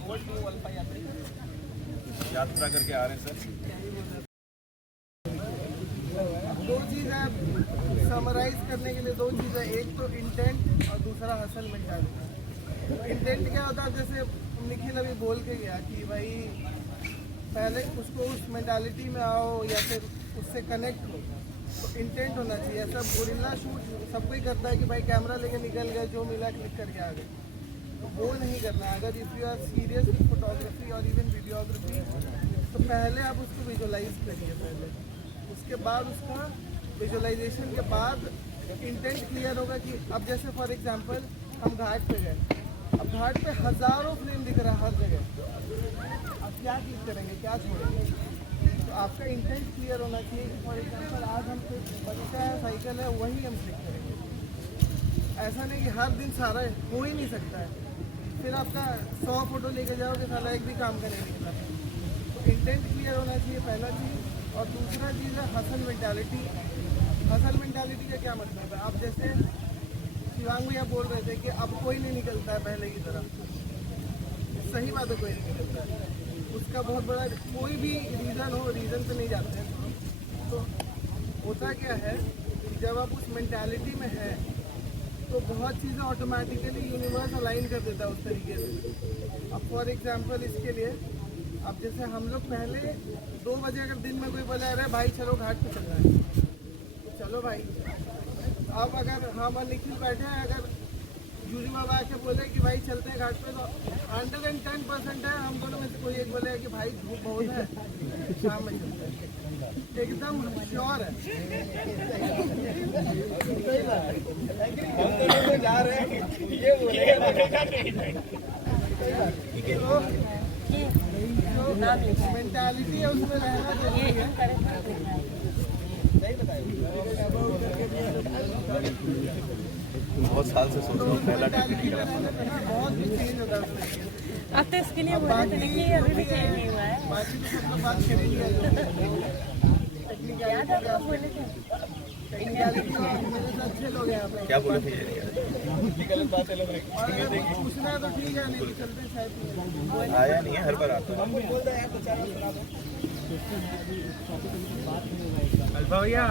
ओवर टू अल्फा यात्री यात्रा करके आ रहे हैं सर। दो चीज़ है समराइज करने के लिए, दो चीज़ है, एक तो इंटेंट और दूसरा हसल मेंटालिटी। इंटेंट क्या होता है, जैसे निखिल अभी बोल के गया कि भाई पहले उसको उस मेंटालिटी में आओ या फिर उससे कनेक्ट हो, तो इंटेंट होना चाहिए। ऐसा गोरिल्ला शूट सब कोई करता है कि भाई कैमरा लेके निकल गए, जो मिला क्लिक करके आ गए, तो वो नहीं करना है। अगर if you are serious with photography और इवन वीडियोग्राफी, तो पहले आप उसको विजुअलाइज करिए पहले, उसके बाद उसका विजुअलाइजेशन के बाद इंटेंट क्लियर होगा कि अब जैसे फॉर एग्जांपल हम घाट पे गए, अब घाट पे हज़ारों फ्रेम दिख रहा है हर जगह, अब क्या क्लिक करेंगे, क्या छोड़ेंगे? तो आपका इंटेंट क्लियर होना चाहिए कि फॉर एग्जांपल आज हम बच्चा है, साइकिल है, वही हम क्लिक करेंगे। ऐसा नहीं कि हर दिन सारा हो ही नहीं सकता है, फिर आपका 100 फोटो लेके जाओगे, सारा एक भी काम का नहीं निकला। तो इंटेंट क्लियर होना चाहिए पहला चीज़। और दूसरा चीज़ है हसल मेंटालिटी। हसल मेंटालिटी का क्या मतलब है, आप जैसे शिवांग भैया बोल रहे थे कि अब कोई नहीं निकलता है पहले की तरह, सही बात है, कोई नहीं निकलता है। उसका बहुत बड़ा कोई भी रीज़न हो, रीज़न पे नहीं जाते हैं। तो होता क्या है, जब आप उस मेंटालिटी में हैं तो बहुत चीज़ें ऑटोमेटिकली यूनिवर्स अलाइन कर देता है उस तरीके से। अब फॉर एग्जांपल इसके लिए, अब जैसे हम लोग पहले 2 बजे अगर दिन में कोई बोला अरे भाई चलो घाट पे चलना है, तो चलो भाई। अब अगर हम और निखिल बैठे हैं, अगर जूरी बाबा आके बोले कि भाई चलते हैं घाट पे, तो 110% है हम दोनों में से कोई एक बोलेगा कि भाई धूप बहुत है, शाम में चलते हैं, एकदम श्योर है। हम तो जा रहे हैं, ये बोलेगा मेंटालिटी है उसमें रहना जरूरी है। बहुत साल से सोच रहा हूँ पहला टिकट निकला। बहुत भी चेंज होगा उसमें। अब तो इसके लिए बोला था कि अभी भी चेंज नहीं हुआ है। बाकी तो सब बात करेंगे याद है आप बोले थे मेरे साथ अच्छे लोग हैं यहाँ पे। क्या बोले थे गलत बात है लोग और अगर पूछना है तो ठीक है, नहीं तो चलते हैं शायद। आया नहीं है, हर बार आता है। बोल रहे हैं तो चार सुना दो। अल्फा भैया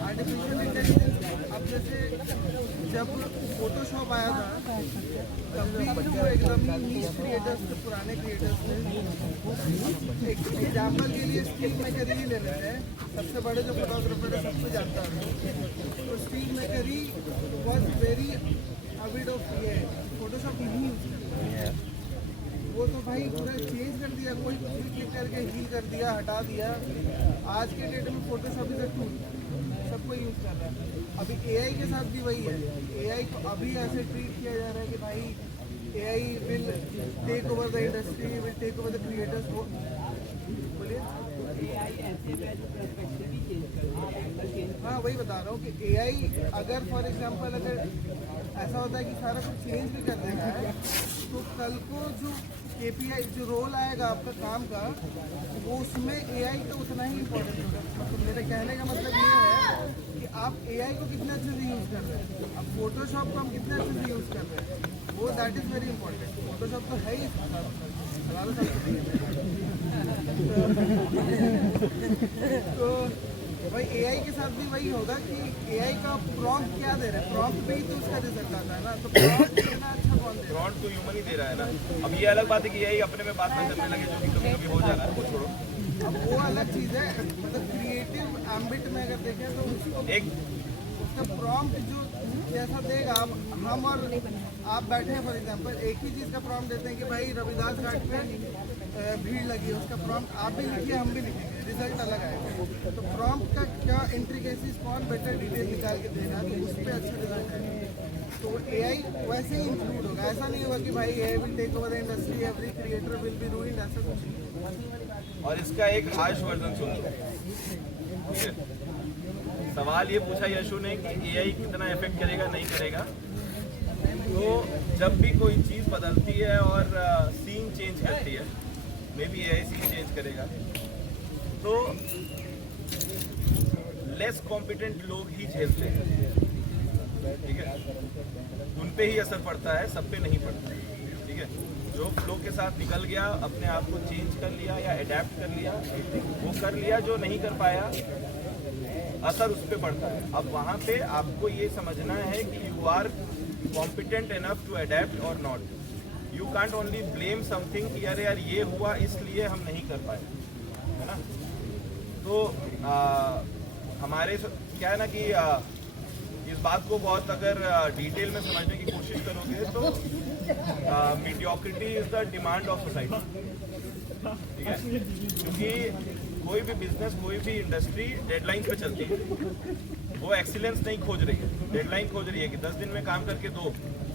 आर्टिफिशियल इंटेलिजेंस, अब जैसे जब फोटोशॉप आया था तब भी जो एकदम नीश क्रिएटर्स थे, पुराने क्रिएटर्स थे, एक एग्जाम्पल के लिए स्टीव मैकरी ही ले लेते हैं, सबसे बड़े जो फोटोग्राफर है सबको जानता है। तो Steve McCurry was very avid of ये फोटोशॉप नहीं यूज करता, वो तो भाई पूरा चेंज कर दिया, कोई कुछ भी क्लिक करके हील कर दिया, हटा दिया। आज के डेट में फोटोशॉप इज अ टूल, सबको यूज़ कर रहा है। अभी एआई के साथ भी वही है, एआई को अभी ऐसे ट्रीट किया जा रहा है कि भाई AI will take over the industry, will take over the creators. बोलिए। हाँ वही बता रहा हूँ कि एआई अगर फॉर एग्जांपल अगर ऐसा होता है कि सारा कुछ चेंज भी कर देना है, तो कल को जो KPI जो रोल आएगा आपका काम का, वो उसमें एआई तो उतना ही इम्पोर्टेंट होगा। मतलब मेरे कहने का मतलब ये है कि आप एआई को कितने अच्छे से यूज़ कर रहे हैं, अब फोटोशॉप को हम कितने अच्छे से यूज़ कर रहे हैं, वो that is very important. Photoshop तो है ही 18 साल तो भाई एआई के साथ भी वही होगा कि एआई का प्रॉम्प्ट क्या दे रहे हैं, प्रॉम्प्ट पे ही तो उसका रिजल्ट आता है ना, तो प्रॉम्प्ट कितना अच्छा कौन दे रहा है? प्रॉम्प्ट तो ह्यूमन ही दे रहा है ना। अब ये अलग बात है कि यही अपने में बात करने लगे, जो कि कभी कभी हो जा रहा है, वो छोड़ो। अब वो अलग चीज़ है, मतलब क्रिएटिव एम्बिट में अगर देखें तो उसको एक उसका प्रॉम्प्ट जो जैसा देगा, अब हम और आप बैठे हैं फॉर एग्जांपल, एक ही चीज़ का प्रॉम्प्ट देते हैं कि भाई रविदास घाट पे भीड़ लगी है, उसका प्रॉम्प्ट आप भी लिखिए, हम भी लिखेंगे, रिजल्ट अलग आएगा। तो प्रॉम्प्ट का क्या इंट्रिकेसीज कौन बेटर डिटेल निकाल के देगा, तो उस पर अच्छा रिजल्ट आएगा। तो AI वैसे ही इंक्लूड होगा, ऐसा नहीं होगा कि भाई AI will take over the industry, every creator will be ruined, ऐसा कुछ नहीं। और इसका एक हार्श वर्जन सुनो। ठीक है, सवाल ये पूछा यशु ने कि AI कितना इफेक्ट करेगा नहीं करेगा। तो जब भी कोई चीज़ बदलती है और सीन चेंज करती है, maybe AI scene change करेगा, तो लेस कॉम्पिटेंट लोग ही झेलते हैं। ठीक है, उन पे ही असर पड़ता है, सब पे नहीं पड़ता है। ठीक है, जो फ्लो के साथ निकल गया, अपने आप को चेंज कर लिया या अडेप्ट कर लिया, वो कर लिया। जो नहीं कर पाया, असर उस पर पड़ता है। अब वहाँ पे आपको ये समझना है कि you are competent enough to adept और not. You can't only blame something कि अरे यार ये हुआ इसलिए हम नहीं कर पाए, है ना। तो हमारे क्या है ना कि इस बात को बहुत अगर डिटेल में समझने की कोशिश करोगे तो mediocrity is the demand of society. ठीक है, क्योंकि कोई भी बिजनेस, कोई भी इंडस्ट्री डेडलाइन पे चलती है। वो एक्सीलेंस नहीं खोज रही है, डेडलाइन खोज रही है कि 10 दिन में काम करके दो।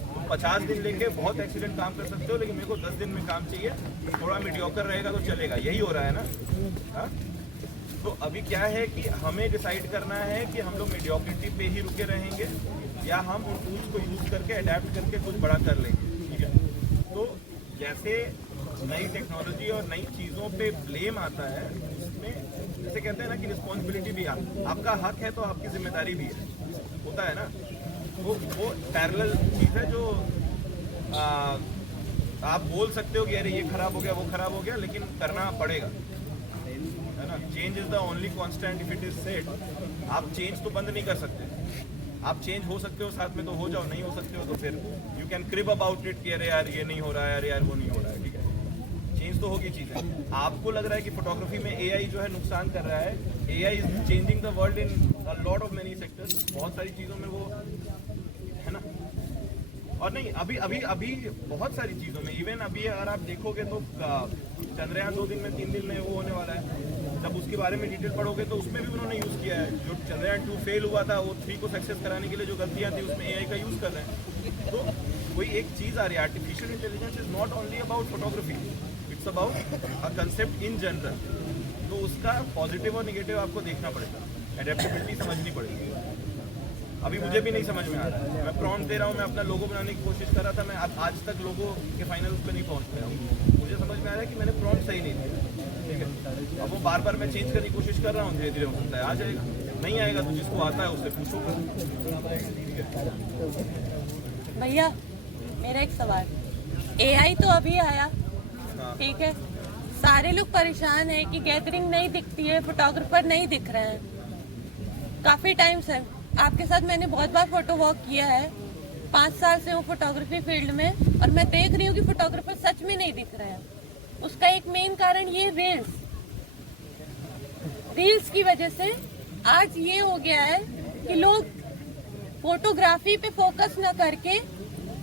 तुम 50 दिन लेके बहुत एक्सीलेंट काम कर सकते हो, लेकिन मेरे को 10 दिन में काम चाहिए, थोड़ा मीडियोकर रहेगा तो चलेगा। यही हो रहा है ना। हा? तो अभी क्या है कि हमें डिसाइड करना है कि हम लोग मीडियोक्रिटी पे ही रुके रहेंगे या हम उन टूल्स को यूज करके अडेप्ट करके कुछ बड़ा कर लेंगे। ठीक है, तो जैसे नई टेक्नोलॉजी और नई चीज़ों पे ब्लेम आता है, उसमें जैसे कहते हैं ना कि रिस्पॉन्सिबिलिटी भी आपका हक है तो आपकी जिम्मेदारी भी है, होता है ना। वो पैरेलल चीज़ है जो आप बोल सकते हो कि अरे ये खराब हो गया, वो खराब हो गया, लेकिन करना पड़ेगा, है ना। Change is the only constant if it is said. आप चेंज तो बंद नहीं कर सकते, आप चेंज हो सकते हो साथ में तो हो जाओ, नहीं हो सकते हो तो फिर you can crib about it कि अरे यार ये नहीं हो रहा है, अरे यार वो नहीं हो रहा है। ठीक है, चेंज तो होगी चीज़ें। आपको लग रहा है कि फोटोग्राफी में AI जो है नुकसान कर रहा है, AI is changing the world in a lot of many sectors. बहुत सारी चीज़ों में वो है ना। और नहीं, अभी बहुत सारी चीज़ों में, इवन अभी अगर आप देखोगे तो चंद्रयान 2 दिन में 3 दिन में वो होने वाला है। जब उसके बारे में डिटेल पढ़ोगे तो उसमें भी उन्होंने यूज़ किया है। जो चंद्रयान 2 फेल हुआ था, वो 3 को सक्सेस कराने के लिए जो गलतियाँ थी उसमें AI का यूज़ कर रहे हैं। तो कोई एक चीज़ आ रही है, artificial intelligence is not only about photography, it's about a concept in general. तो उसका पॉजिटिव और निगेटिव आपको देखना पड़ेगा, एडेप्टेबिलिटी समझनी पड़ेगी। अभी मुझे भी नहीं समझ में आ रहा है, मैं प्रॉम्प्ट दे रहा हूँ, मैं अपना लोगो बनाने की कोशिश कर रहा था, मैं आज तक लोगो के फाइनल उस पर नहीं पहुँच पाया हूँ। मुझे समझ में आ रहा है कि मैंने प्रॉम्प्ट सही नहीं दिया। ठीक है, अब वो बार बार मैं चेंज करने की कोशिश कर रहा हूँ, धीरे धीरे हो सकता है आ जाएगा, नहीं आएगा तो जिसको आता है उससे पूछूंगा। भैया मेरा एक सवाल, AI तो अभी आया, ठीक है, सारे लोग परेशान हैं कि गैदरिंग नहीं दिखती है, फोटोग्राफर नहीं दिख रहे हैं। काफ़ी टाइम से आपके साथ मैंने बहुत बार फोटो वॉक किया है, 5 साल से हूँ फोटोग्राफी फील्ड में, और मैं देख रही हूँ कि फोटोग्राफर सच में नहीं दिख रहे हैं। उसका एक मेन कारण ये रील्स की वजह से आज ये हो गया है कि लोग फोटोग्राफी पे फोकस न करके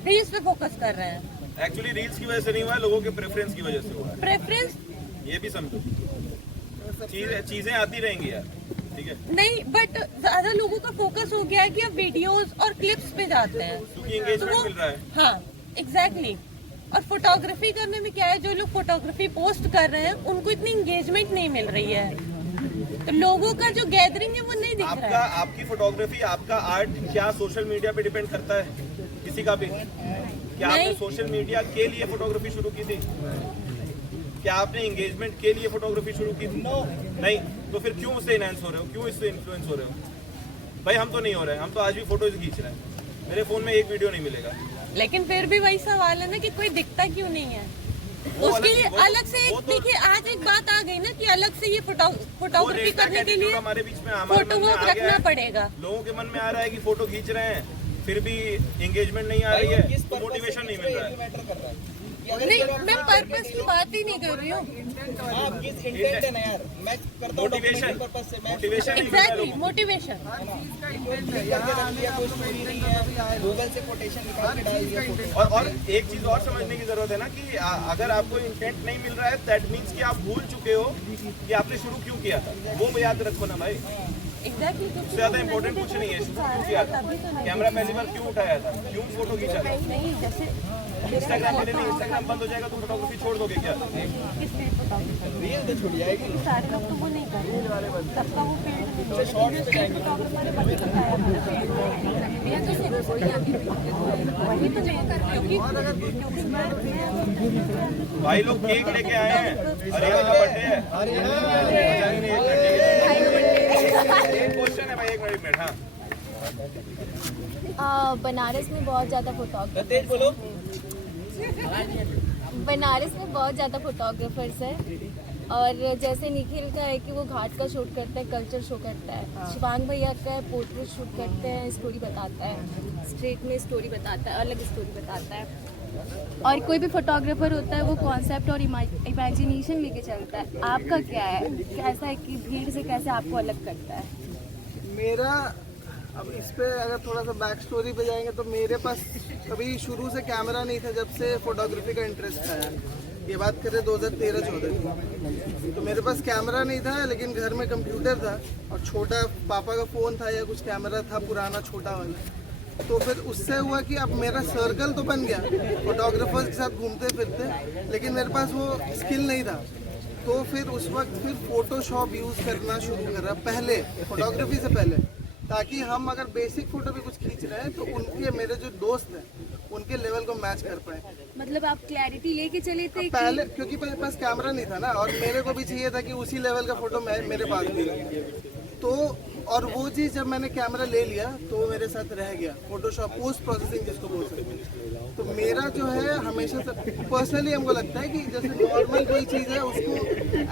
रील्स पे फोकस कर रहे हैं। एक्चुअली रील्स की वजह से नहीं हुआ है, लोगों के प्रेफरेंस की वजह से हुआ है। प्रेफरेंस ये भी समझो, चीजें आती रहेंगी यार। ठीक है, नहीं, बट ज्यादा लोगों का फोकस हो गया है कि अब वीडियोस और क्लिप्स पे जाते हैं, क्योंकि एंगेजमेंट मिल रहा है। हाँ, एग्जैक्टली। और फोटोग्राफी करने में क्या है, जो लोग फोटोग्राफी पोस्ट कर रहे हैं उनको इतनी एंगेजमेंट नहीं मिल रही है, तो लोगों का जो गैदरिंग है वो नहीं दिख रहा है। आपकी फोटोग्राफी, आपका आर्ट क्या सोशल मीडिया पे डिपेंड करता है? किसी का भी? क्या आपने सोशल मीडिया के लिए फोटोग्राफी शुरू की थी? क्या आपने एंगेजमेंट के लिए फोटोग्राफी शुरू की थी? नहीं, तो फिर क्यों उससे इनहेंस हो रहे हो, क्यों इससे इन्फ्लुएंस हो रहे हो? भाई हम तो नहीं हो रहे हैं, हम तो आज भी फोटोज खींच रहे हैं, मेरे फोन में एक वीडियो नहीं मिलेगा। लेकिन फिर भी वही सवाल है ना कि कोई दिखता क्यों नहीं है, उसके लिए अलग से एक, देखिए आज एक बात आ गई ना कि अलग से ये फोटोग्राफी करने के लिए हमारे बीच में फोटो वॉक रखना पड़ेगा। लोगों के मन में आ रहा है कि फोटो खींच रहे हैं, फिर भी एंगेजमेंट नहीं आ रही है, तो मोटिवेशन नहीं मिल रहा है। नहीं, मैं पर्पस की बात ही नहीं कर रही हूँ। Exactly, motivation. और एक चीज और समझने की जरूरत है ना कि अगर आपको इंटेंट नहीं मिल रहा है, दैट मीन्स कि आप भूल चुके हो कि आपने शुरू क्यों किया था। वो याद रखो ना भाई, एग्जैक्टली उससे ज्यादा इम्पोर्टेंट कुछ नहीं है। क्यों किया था? कैमरा पहली बार क्यों उठाया था? क्यों फोटो खींचा था? नहीं जैसे इंस्टाग्राम पे नहीं, इंस्टाग्राम बंद हो जाएगा तो फोटोग्राफी छोड़ दोगे क्या? रील तो छूट जाएगी। सारे लोग तो वो नहीं कर रहे, सबका वो फील्ड शॉर्ट्स पे जाएंगे। वही तो नहीं भाई लोग केक लेके आए हैं, अरे का बर्थडे है। एक क्वेश्चन है भाई, एक मिनट। हाँ, बनारस में बहुत ज़्यादा फोटोग्राफर, तेज बोलो। बनारस में बहुत ज़्यादा फोटोग्राफर्स है। और जैसे निखिल का है कि वो घाट का शूट करता है, कल्चर शो करता है। शिवांग भैया का है पोर्ट्रेट शूट करते हैं, स्टोरी बताता है, स्ट्रीट में स्टोरी बताता है, अलग स्टोरी बताता है। और कोई भी फोटोग्राफर होता है वो कॉन्सेप्ट और इमेजिनेशन लेके चलता है। आपका क्या है, कैसा है कि भीड़ से कैसे आपको अलग करता है? मेरा अब इस पे अगर थोड़ा सा बैक स्टोरी पे जाएंगे तो मेरे पास कभी शुरू से कैमरा नहीं था जब से फोटोग्राफी का इंटरेस्ट आया। ये बात करें 2013-14 की, तो मेरे पास कैमरा नहीं था, लेकिन घर में कंप्यूटर था और छोटा पापा का फ़ोन था या कुछ कैमरा था पुराना छोटा वाला। तो फिर उससे हुआ कि अब मेरा सर्कल तो बन गया फोटोग्राफर्स के साथ घूमते फिरते, लेकिन मेरे पास वो स्किल नहीं था। तो फिर उस वक्त फिर फोटोशॉप यूज़ करना शुरू करा, पहले फोटोग्राफी से पहले, ताकि हम अगर बेसिक फोटो भी कुछ खींच रहे हैं तो उनके, मेरे जो दोस्त हैं उनके लेवल को मैच कर पाए। मतलब आप क्लैरिटी लेके चले थे पहले, क्योंकि मेरे पास कैमरा नहीं था ना, और मेरे को भी चाहिए था कि उसी लेवल का फोटो मेरे पास भी रहे। तो और वो चीज़ जब मैंने कैमरा ले लिया तो मेरे साथ रह गया फोटोशॉप, पोस्ट प्रोसेसिंग जिसको बोल सकते हैं। तो मेरा जो है हमेशा से पर्सनली हमको लगता है कि जैसे नॉर्मल कोई चीज़ है उसको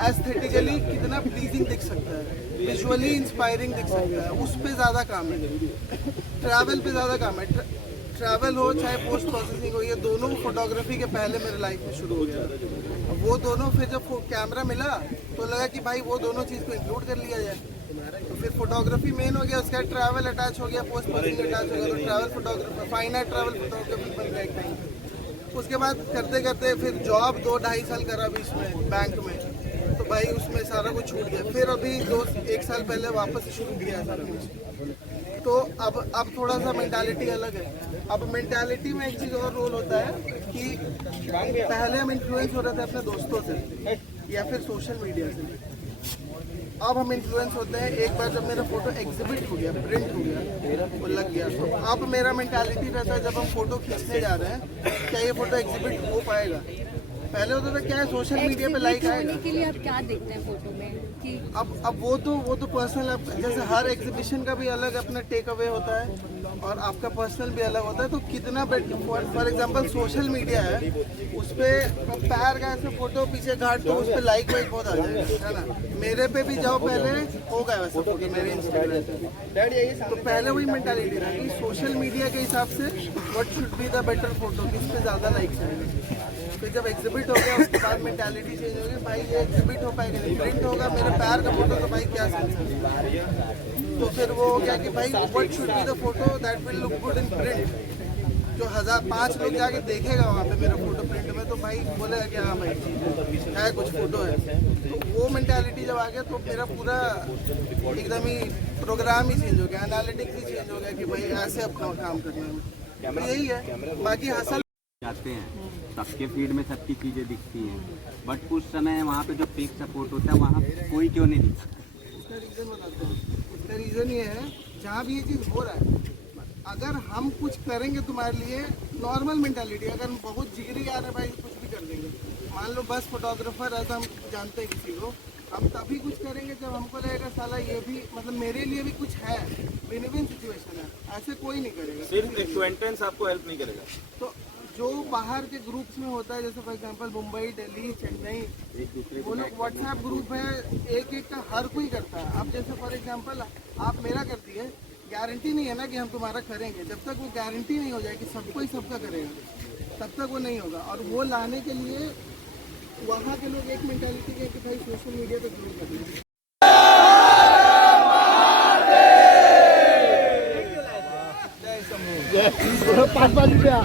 एस्थेटिकली कितना प्लीजिंग दिख सकता है, विजुअली इंस्पायरिंग दिख सकता है, उस पर ज़्यादा काम है, ट्रैवल पे ज़्यादा काम है। ट्रैवल हो चाहे पोस्ट प्रोसेसिंग हो, ये दोनों फोटोग्राफी के पहले मेरे लाइफ में शुरू हो गया। वो दोनों फिर जब कैमरा मिला तो लगा कि भाई वो दोनों चीज़ को इंक्लूड कर लिया जाए। तो फिर फोटोग्राफी मेन हो गया, उसके बाद ट्रैवल अटैच हो गया, पोस्ट प्रोसेसिंग अटैच हो गया, तो travel photographer, fine art travel photography बन गया एक टाइम। उसके बाद करते करते फिर जॉब 2-2.5 साल करा बीच में बैंक में, तो भाई उसमें सारा कुछ छूट गया। फिर अभी 1 साल पहले वापस शुरू किया सारा कुछ। तो अब थोड़ा सा मेंटालिटी अलग है। अब मेंटालिटी में एक चीज़ और रोल होता है कि पहले हम इन्फ्लुएंस हो रहे थे अपने दोस्तों से या फिर सोशल मीडिया से, अब हम इन्फ्लुएंस होते हैं। एक बार जब मेरा फोटो एग्जिबिट हो गया, प्रिंट हो गया, वो लग गया, तो अब मेरा मेंटालिटी रहता है जब हम फोटो खींचने जा रहे हैं, क्या ये फोटो एग्जिबिट हो पाएगा। पहले होता था क्या है, सोशल मीडिया पे लाइक आएगा। के लिए आप क्या देखते हैं फोटो में कि अब वो तो पर्सनल, जैसे हर एग्जीबिशन का भी अलग अपना टेक अवे होता है और आपका पर्सनल भी अलग होता है। तो कितना फॉर एग्जांपल सोशल मीडिया है, उस पर पैर का ऐसे फोटो पीछे घाट तो उस पर लाइक वाइक बहुत आ जाएगा, है ना। मेरे पे भी जाओ पहले होगा वैसा फोटो मेरे इंस्टाग्राम पे। तो पहले वही मेंटालिटी था कि सोशल मीडिया के हिसाब से what should be the better photo, किस पे ज़्यादा लाइक्स आएंगे। फिर जब एग्जिबिट हो गया उसके बाद मेंटालिटी चेंज हो गई, भाई ये एग्जिबिट हो पाएगा नहीं, प्रिंट होगा, मेरे पैर का फोटो तो भाई क्या समझ। तो फिर वो हो गया कि भाई what should be the photo that will look good in print. जो 5 लोग जाके देखेगा वहाँ पे मेरा फोटो प्रिंट में, तो भाई बोलेगा कि हाँ भाई है कुछ फोटो है। तो वो मेंटालिटी जब आ गया तो मेरा पूरा एकदम ही प्रोग्राम ही चेंज हो गया, एनालिटिक्स ही चेंज हो गया कि भाई ऐसे अब काम करना है। तो यही है, बाकी हसल जाते हैं सबके फीड में सबकी चीज़ें दिखती हैं, बट उस समय वहाँ पे जो पीक सपोर्ट होता है वहाँ कोई क्यों नहीं दिखता? उसका रीज़न बताते हैं। उसका रीज़न ये है, जहाँ भी ये चीज़ हो रहा है, अगर हम कुछ करेंगे तुम्हारे लिए, नॉर्मल मेंटालिटी, अगर हम बहुत जिगरी आ रहे हैं भाई कुछ भी कर देंगे। मान लो बस फोटोग्राफर ऐसा हम जानते हैं किसी को, हम तभी कुछ करेंगे जब हमको लगेगा साला ये भी, मतलब मेरे लिए भी कुछ है, विन विन सिचुएशन है, ऐसे कोई नहीं करेगा। सिर्फ एक्वेंटेंस आपको हेल्प नहीं करेगा। तो जो बाहर के ग्रुप्स में होता है, जैसे फॉर एग्जांपल मुंबई, दिल्ली, चेन्नई, वो लोग व्हाट्सएप ग्रुप है, एक एक का हर कोई करता है। अब जैसे फॉर एग्जांपल आप मेरा करती है, गारंटी नहीं है ना कि हम तुम्हारा करेंगे। जब तक वो गारंटी नहीं हो जाए कि सबको ही सबका करेगा, तब तक वो नहीं होगा। और वो लाने के लिए वहाँ के लोग एक मेंटालिटी है कि भाई सोशल मीडिया पे ग्रुप करना है। 5 रुपया।